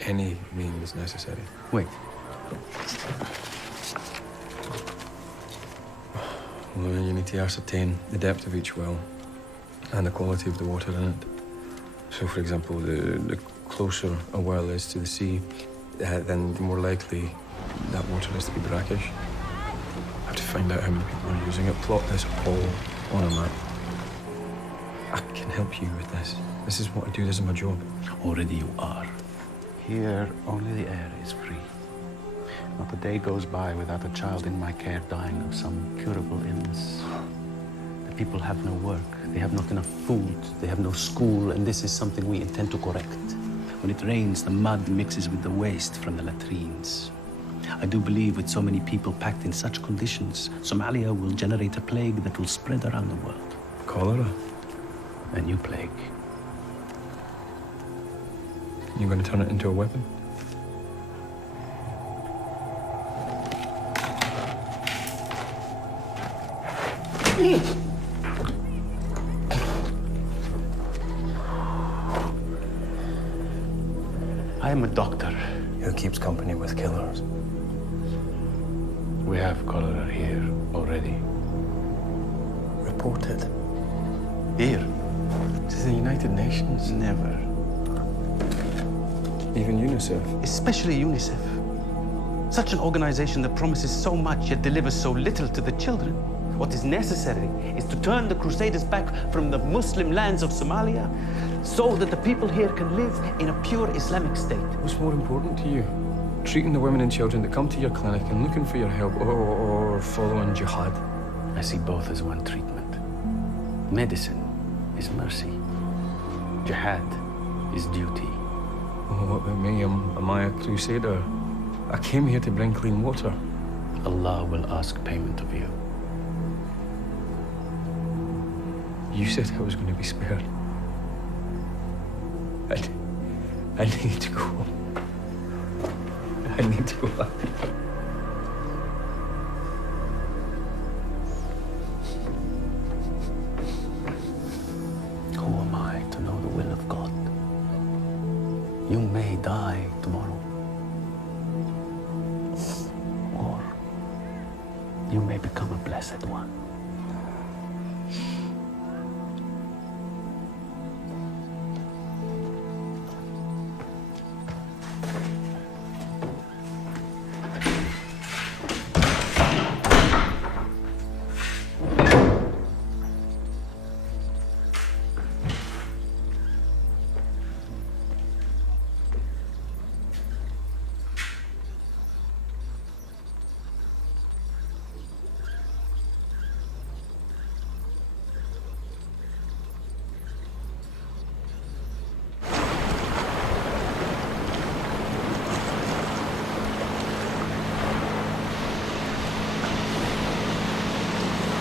any means necessary. Wait. Well, you need to ascertain the depth of each well and the quality of the water in it. So, for example, the closer a well is to the sea, then the more likely that water is to be brackish. I have to find out how many people are using it, plot this all on a map. I can help you with this. This is what I do, this is my job. Already you are. Here, only the air is free. Not a day goes by without a child in my care dying of some curable illness. The people have no work, they have not enough food, they have no school, and this is something we intend to correct. When it rains, the mud mixes with the waste from the latrines. I do believe with so many people packed in such conditions, Somalia will generate a plague that will spread around the world. Cholera? A new plague. You're going to turn it into a weapon? I am a doctor. Who keeps company with killers? We have cholera here already. Reported. Here? To the United Nations? Never. Even UNICEF? Especially UNICEF. Such an organization that promises so much yet delivers so little to the children. What is necessary is to turn the Crusaders back from the Muslim lands of Somalia so that the people here can live in a pure Islamic state. What's more important to you? Treating the women and children that come to your clinic and looking for your help, or following jihad? I see both as one treatment. Medicine is mercy. Jihad is duty. Oh, what about me? Am I a crusader? I came here to bring clean water. Allah will ask payment of you. You said I was going to be spared. I need to go. I need to go back. Who am I to know the will of God? You may die tomorrow. Or you may become a blessed one.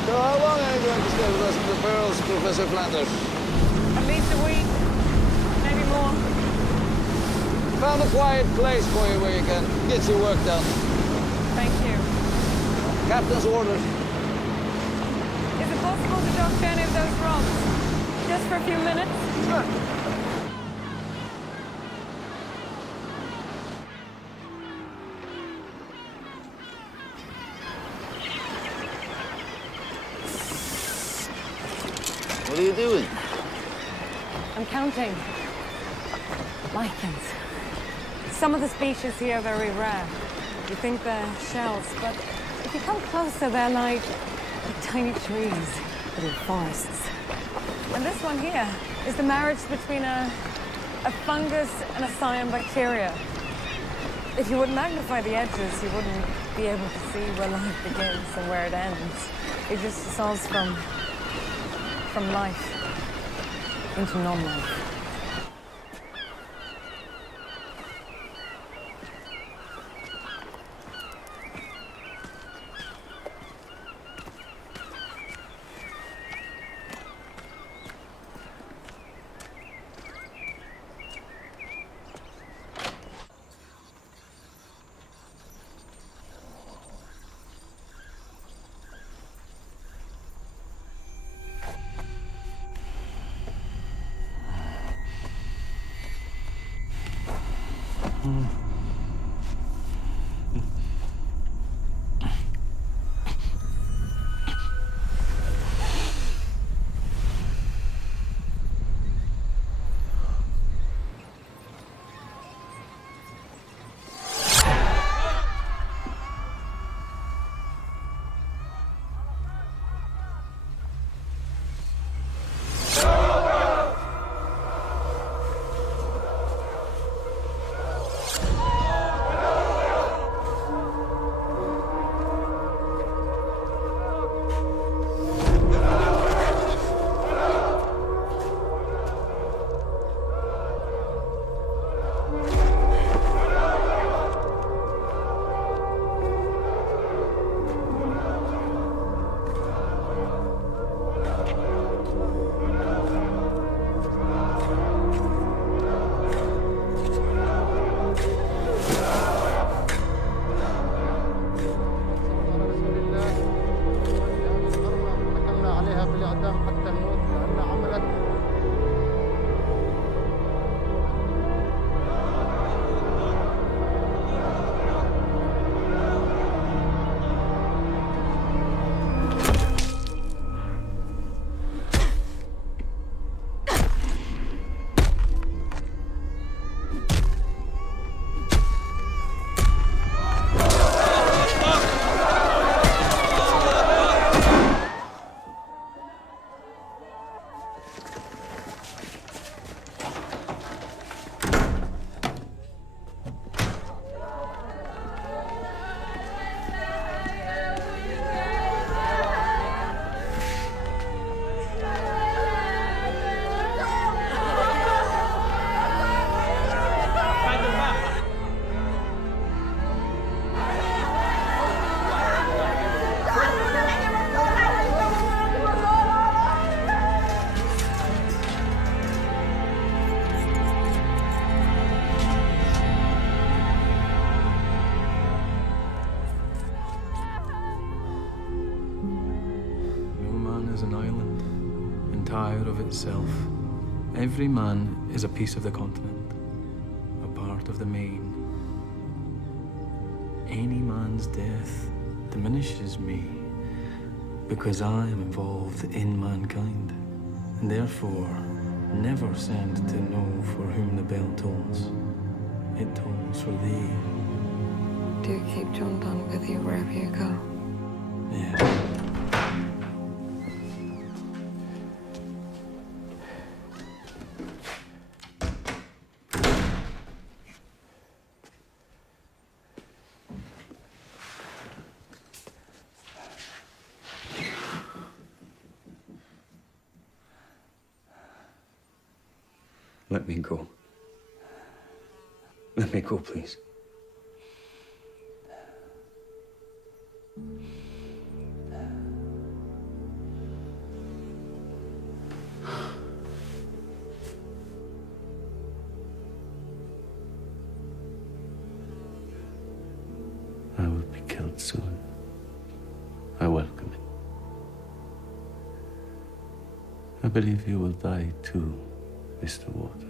So how long are you going to stay with us in the barrels, Professor Flanders? At least a week, maybe more. Found a quiet place for you where you can get your work done. Thank you. Captain's orders. Is it possible to doctor any of those rocks? Just for a few minutes? Sure. What are you doing? I'm counting. Lichens. Some of the species here are very rare. You think they're shells, but if you come closer, they're like tiny trees, little forests. And this one here is the marriage between a fungus and a cyanobacteria. If you would magnify the edges, you wouldn't be able to see where life begins and where it ends. It just dissolves from life into non-life. is an island, entire of itself. Every man is a piece of the continent, a part of the main. Any man's death diminishes me, because I am involved in mankind, and therefore never send to know for whom the bell tolls. It tolls for thee. Do you keep John Donne with you wherever you go? Yeah. Let me go. Let me go, please. I will be killed soon. I welcome it. I believe you will die too, Mr. Water.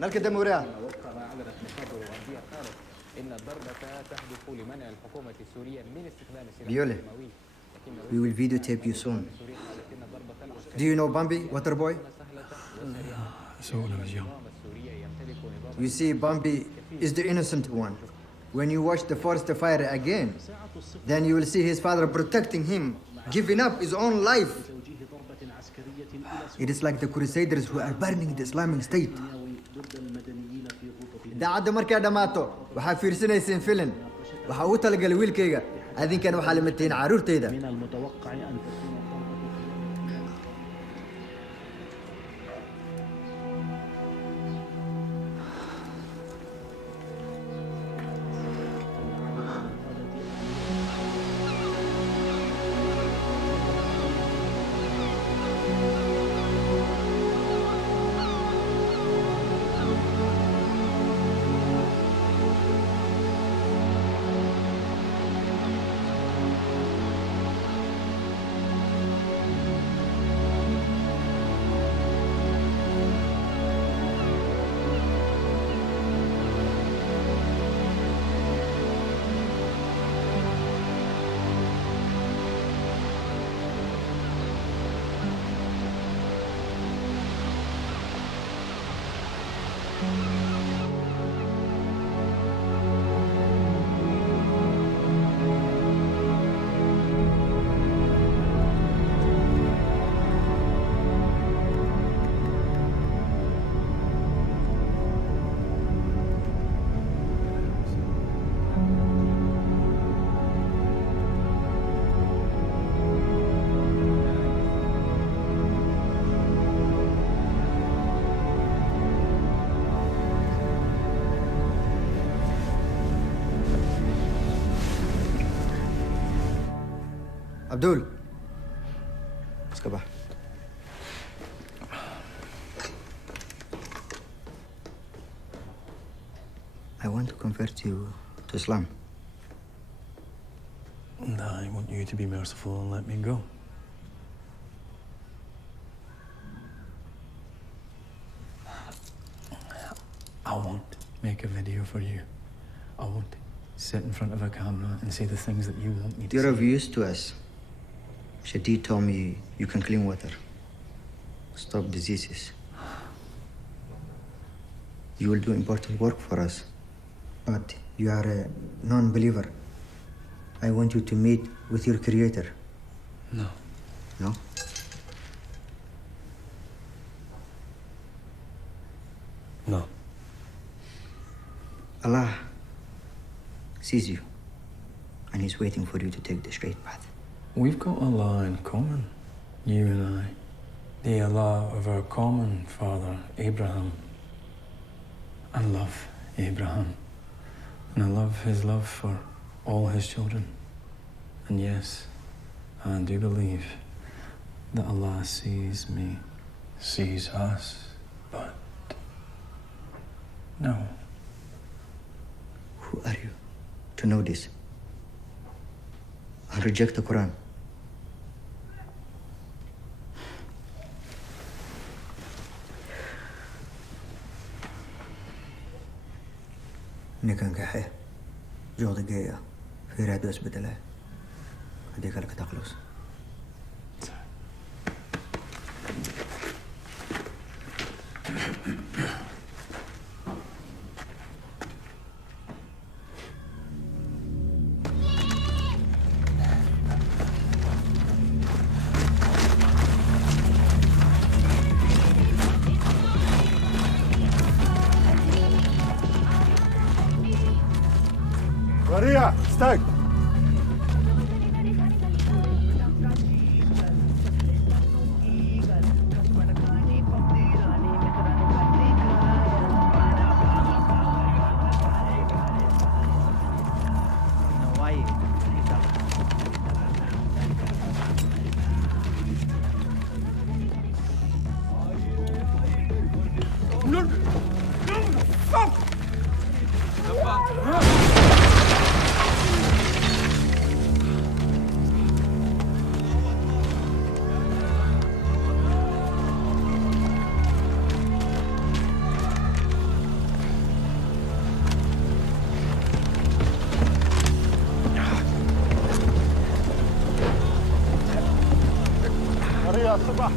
ملك الدمورية. إن الضربة تهدف لمنع الحكومة السورية من استخدام Biole, we will videotape you soon. Do you know Bambi, Waterboy? So when I was young. You see, Bambi is the innocent one. When you watch the forest fire again, then you will see his father protecting him, giving up his own life. It is like the Crusaders who are burning the Islamic State. daacadda markaa dhammaato waxaa fiirsanayseen filim waxaa u talagalay wiilkayga adinkan waxaa la matayn carruurtayda Abdul, let's go back. I want to convert you to Islam. And I want you to be merciful and let me go. I won't make a video for you. I won't sit in front of a camera and say the things that you want me to You're say. of use to us. Shadi told me you can clean water, stop diseases. You will do important work for us. But you are a non-believer. I want you to meet with your creator. No. No? No. Allah sees you, and He's waiting for you to take the straight path. We've got Allah in common, you and I. The Allah of our common father, Abraham. I love Abraham, and I love his love for all his children. And yes, I do believe that Allah sees me, sees us, but no. Who are you to know this and reject the Quran? نكن كحيل جوض جاية في راد بس بدله هديك لك تخلص Maria, stay! Maria, صباح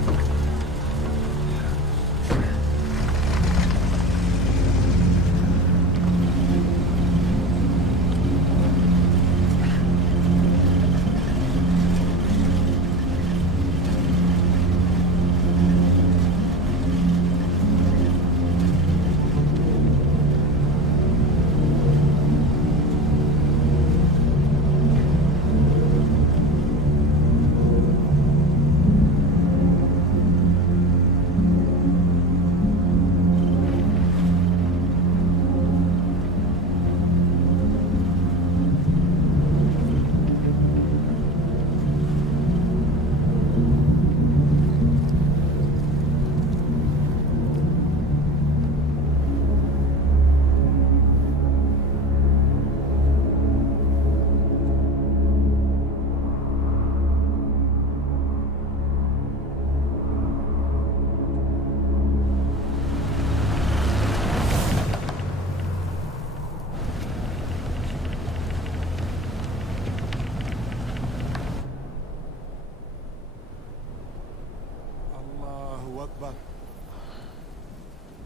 أكبر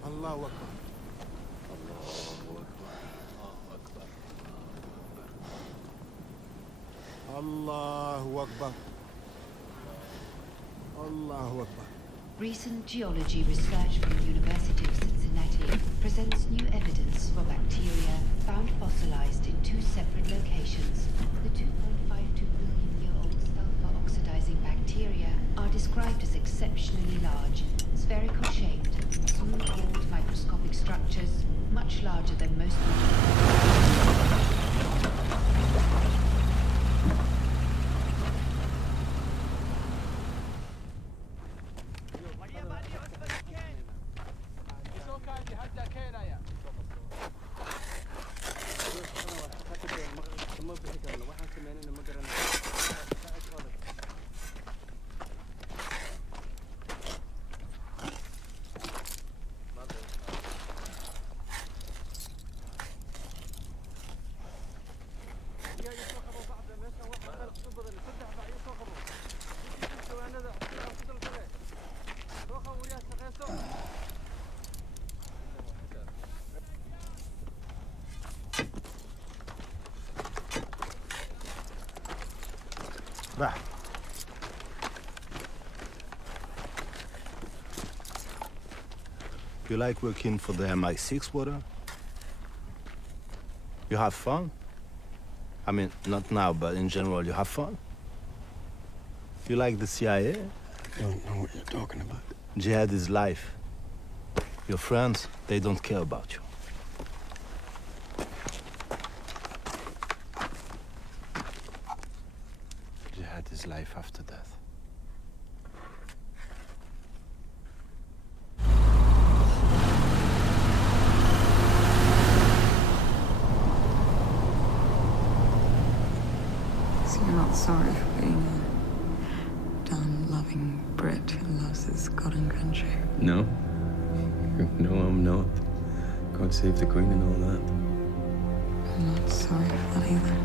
الله أكبر الله أكبر الله أكبر. Recent geology research from the University of Cincinnati presents new evidence for bacteria found fossilized in two separate locations. The 2.52 billion-year-old sulfur-oxidizing bacteria are described as exceptionally large, spherical-shaped, smooth-walled microscopic structures, much larger than most Back. You like working for the MI6, Water? You have fun? I mean, not now, but in general, you have fun? You like the CIA? I don't know what you're talking about. Jihad is life. Your friends, they don't care about you. Jihad is life after death. So you're not sorry for being a damn loving Brit who loves his God and country? No. No, I'm not. God save the Queen and all that. I'm not sorry for that either.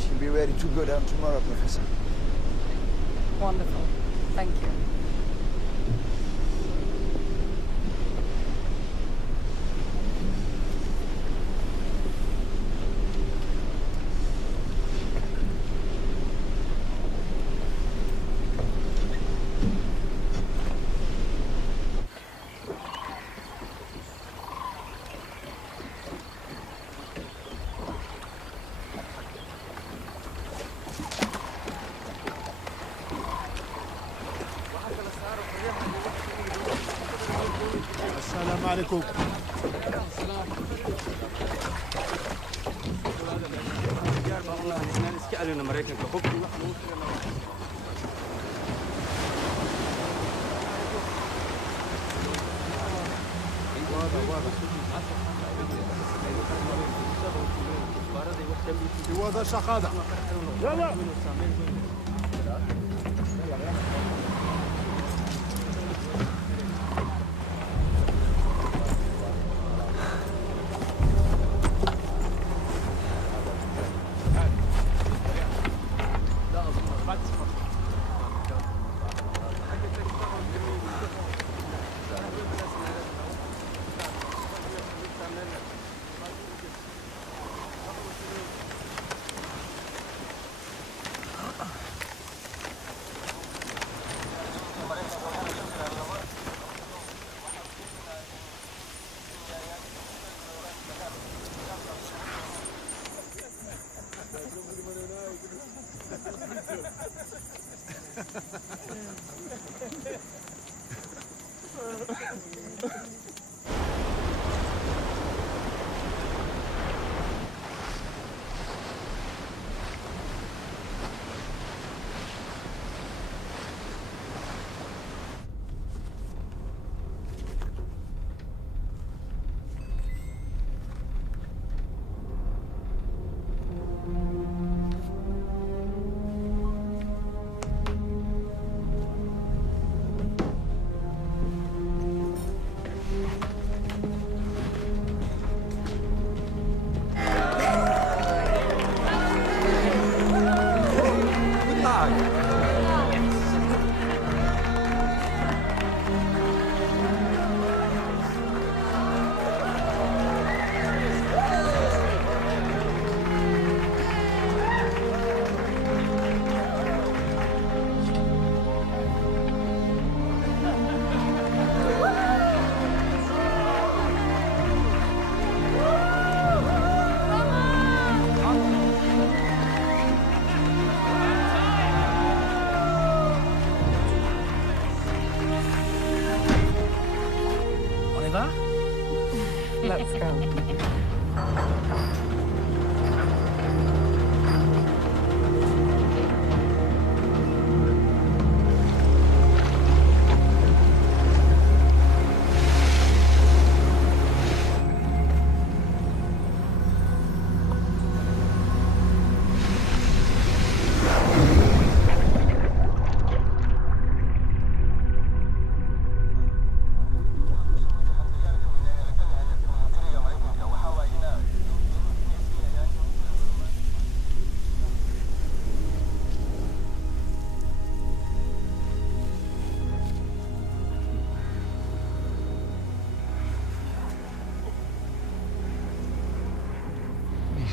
She'll be ready to go down tomorrow, Professor. Wonderful. Thank you. السلام عليكم. هذا شخادة. يلا.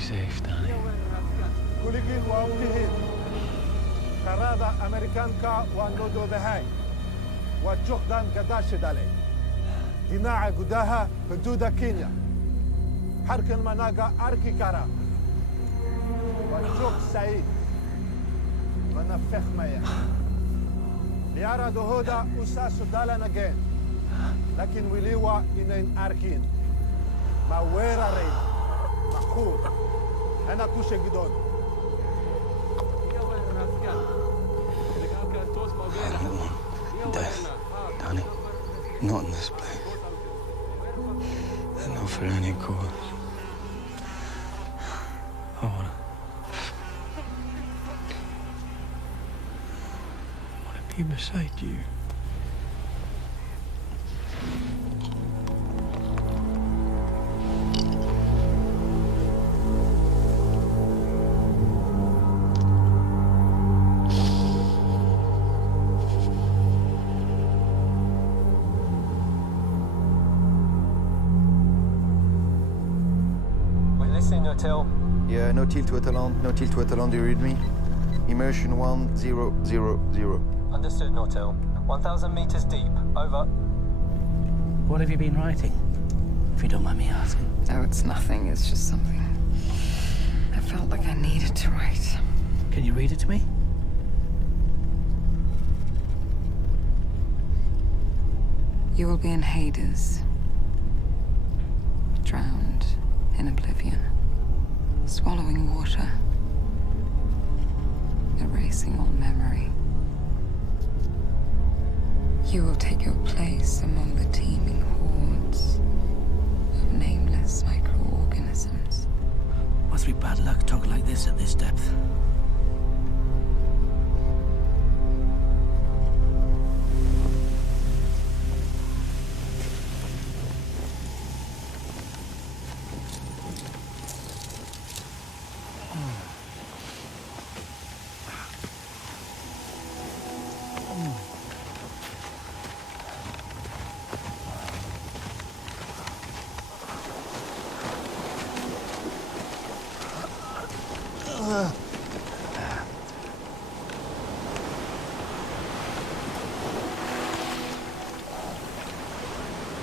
Safe, Danny. Kuligin waa u tihiin karada Amerikaanka waa noo doodahay waa joogdaan gadaasha dhalay dhinaca gudaha xuduuda Kenya harkan managa arki kara waa joog said mana fahmaya diyaaradahooda u saaso dalanageen laakiin weli waa inayn arkin ma weerarayn macquul أنا كوشة جدون. Death, Danny. Not in this place. And not for any cause. I wanna be beside you. Yeah, no tilt to Atalant, no tilt to Atalant, do you read me? Immersion 1000. Understood, Nortel. 1,000 meters deep. Over. What have you been writing? If you don't mind me asking. No, it's nothing. It's just something I felt like I needed to write. Can you read it to me? You will be in Hades, drowned in oblivion, swallowing water, erasing all memory. You will take your place among the teeming hordes of nameless microorganisms. Must be bad luck talk like this at this depth.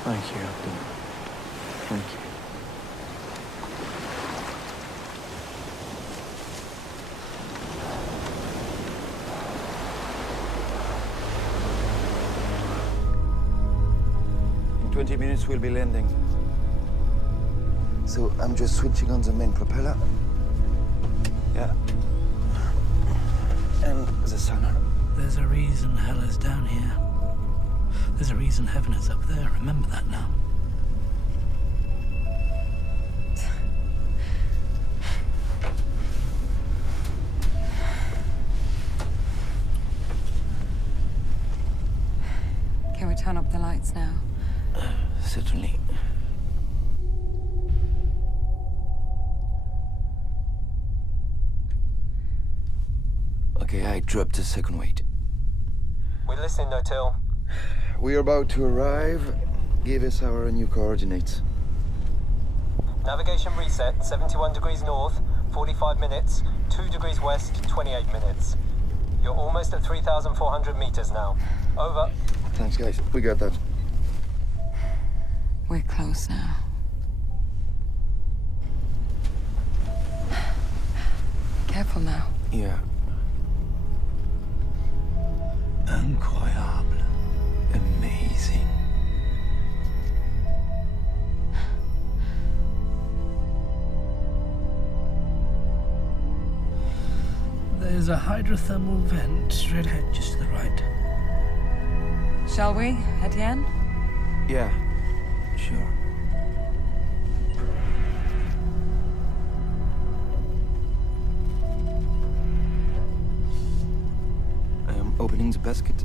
Thank you, Abdul. Thank you. In 20 minutes we'll be landing. So I'm just switching on the main propeller. Yeah. And the sonar. There's a reason hell is down here. There's a reason heaven is up there. Remember that now. Can we turn up the lights now? Certainly. Okay, I dropped the second weight. We're listening, Nortel. We're about to arrive. Give us our new coordinates. Navigation reset, 71 degrees north, 45 minutes, 2 degrees west, 28 minutes. You're almost at 3,400 meters now. Over. Thanks, guys. We got that. We're close now. Careful now. Yeah. Incroyable. Amazing. There's a hydrothermal vent straight ahead, just to the right. Shall we, Etienne? Yeah, sure. I am opening the basket.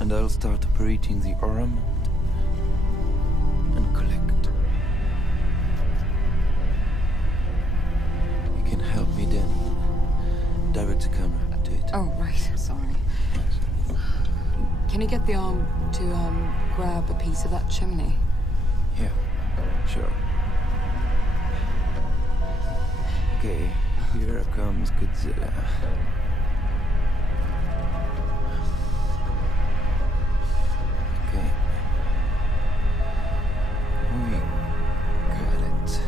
And I'll start operating the arm and collect. You can help me then. Direct the camera to it. Oh, right. Sorry. Can you get the arm to grab a piece of that chimney? Yeah, sure. Okay, here comes Godzilla. Okay. We got it.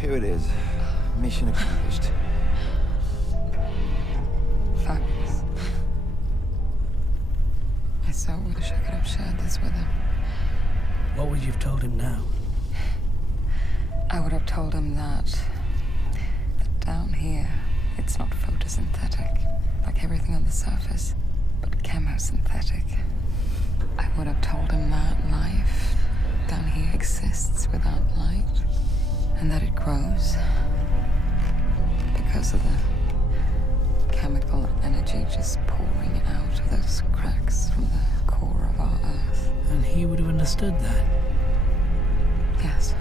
Here it is. Mission accomplished. Fabulous. I so wish I could have shared this with him. What would you have told him now? I would have told him that down here, it's not photosynthetic, like everything on the surface, but chemosynthetic. I would have told him that life down here exists without light, and that it grows because of the chemical energy just pouring out of those cracks from the core of our Earth. And he would have understood that? Yes.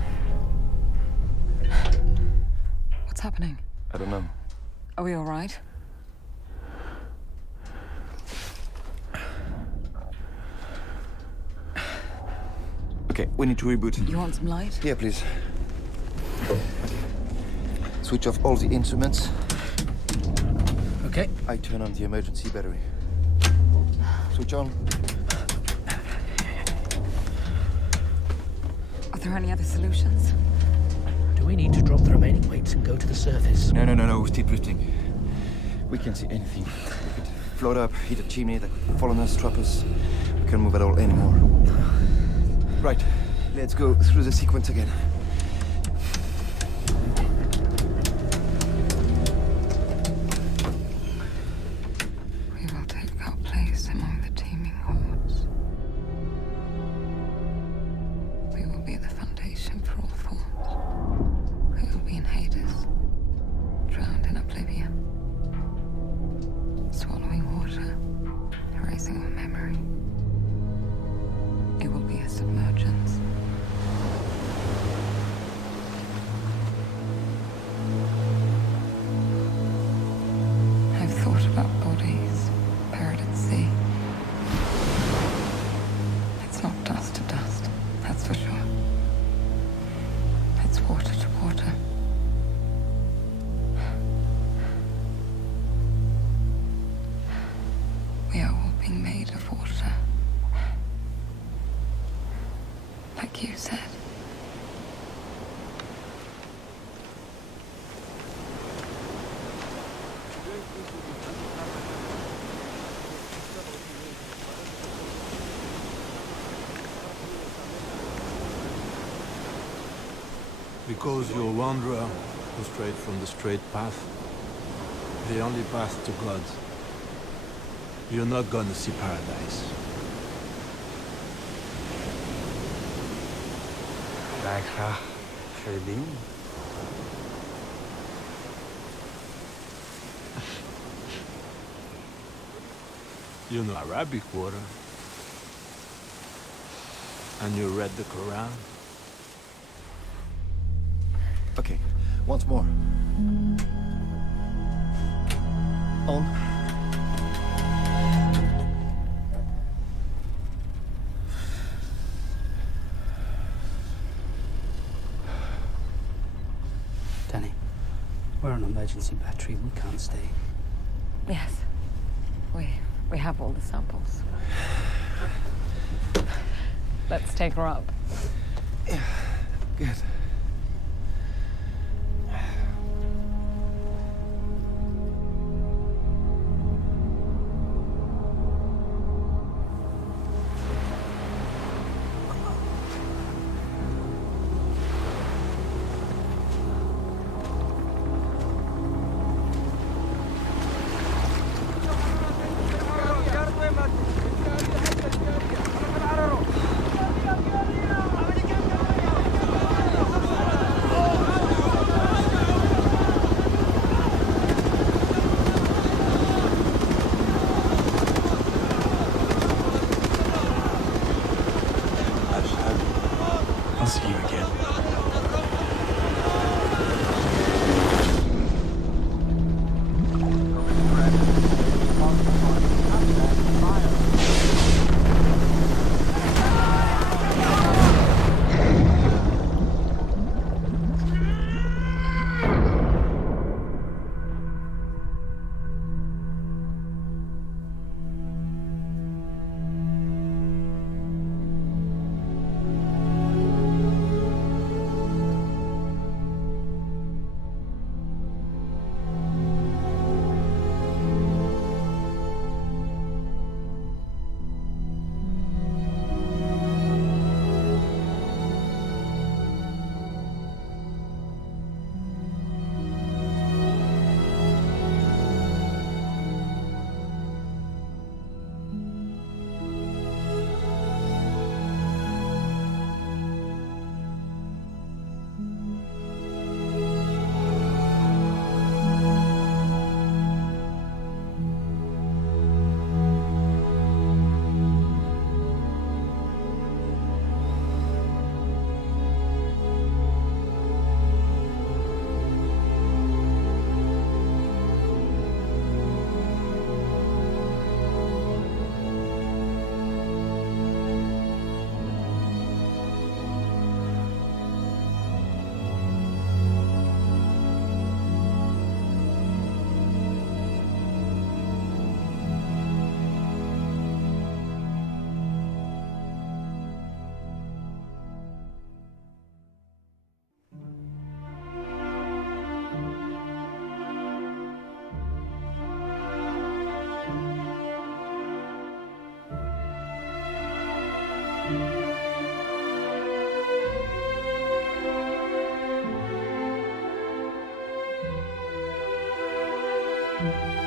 What's happening? I don't know. Are we all right? Okay, we need to reboot. You want some light? Yeah, please. Switch off all the instruments. Okay. I turn on the emergency battery. Switch on. Are there any other solutions? Do we need to drop the remaining weights and go to the surface? No. Keep drifting. We can't see anything. We could float up, hit a chimney that could fall on us, trap us. We can't move at all anymore. Right. Let's go through the sequence again. We will take our place among the teeming hordes. We will be the foundation for all forms. We will be in Hades, drowned in oblivion, swallowing water, erasing our memory. It will be a submergence. I've thought about bodies buried at sea. It's not dust to dust, that's for sure. It's water to water. We are all being made of water. Like you said. Because you're a wanderer who strayed from the straight path, the only path to God, you're not gonna see paradise. graag verdien. You know Arabic water. And you read the Quran. Okay, once more. On. Danny, we're on emergency battery. We can't stay. Yes. We have all the samples. Let's take her up. Yeah, good. Mm.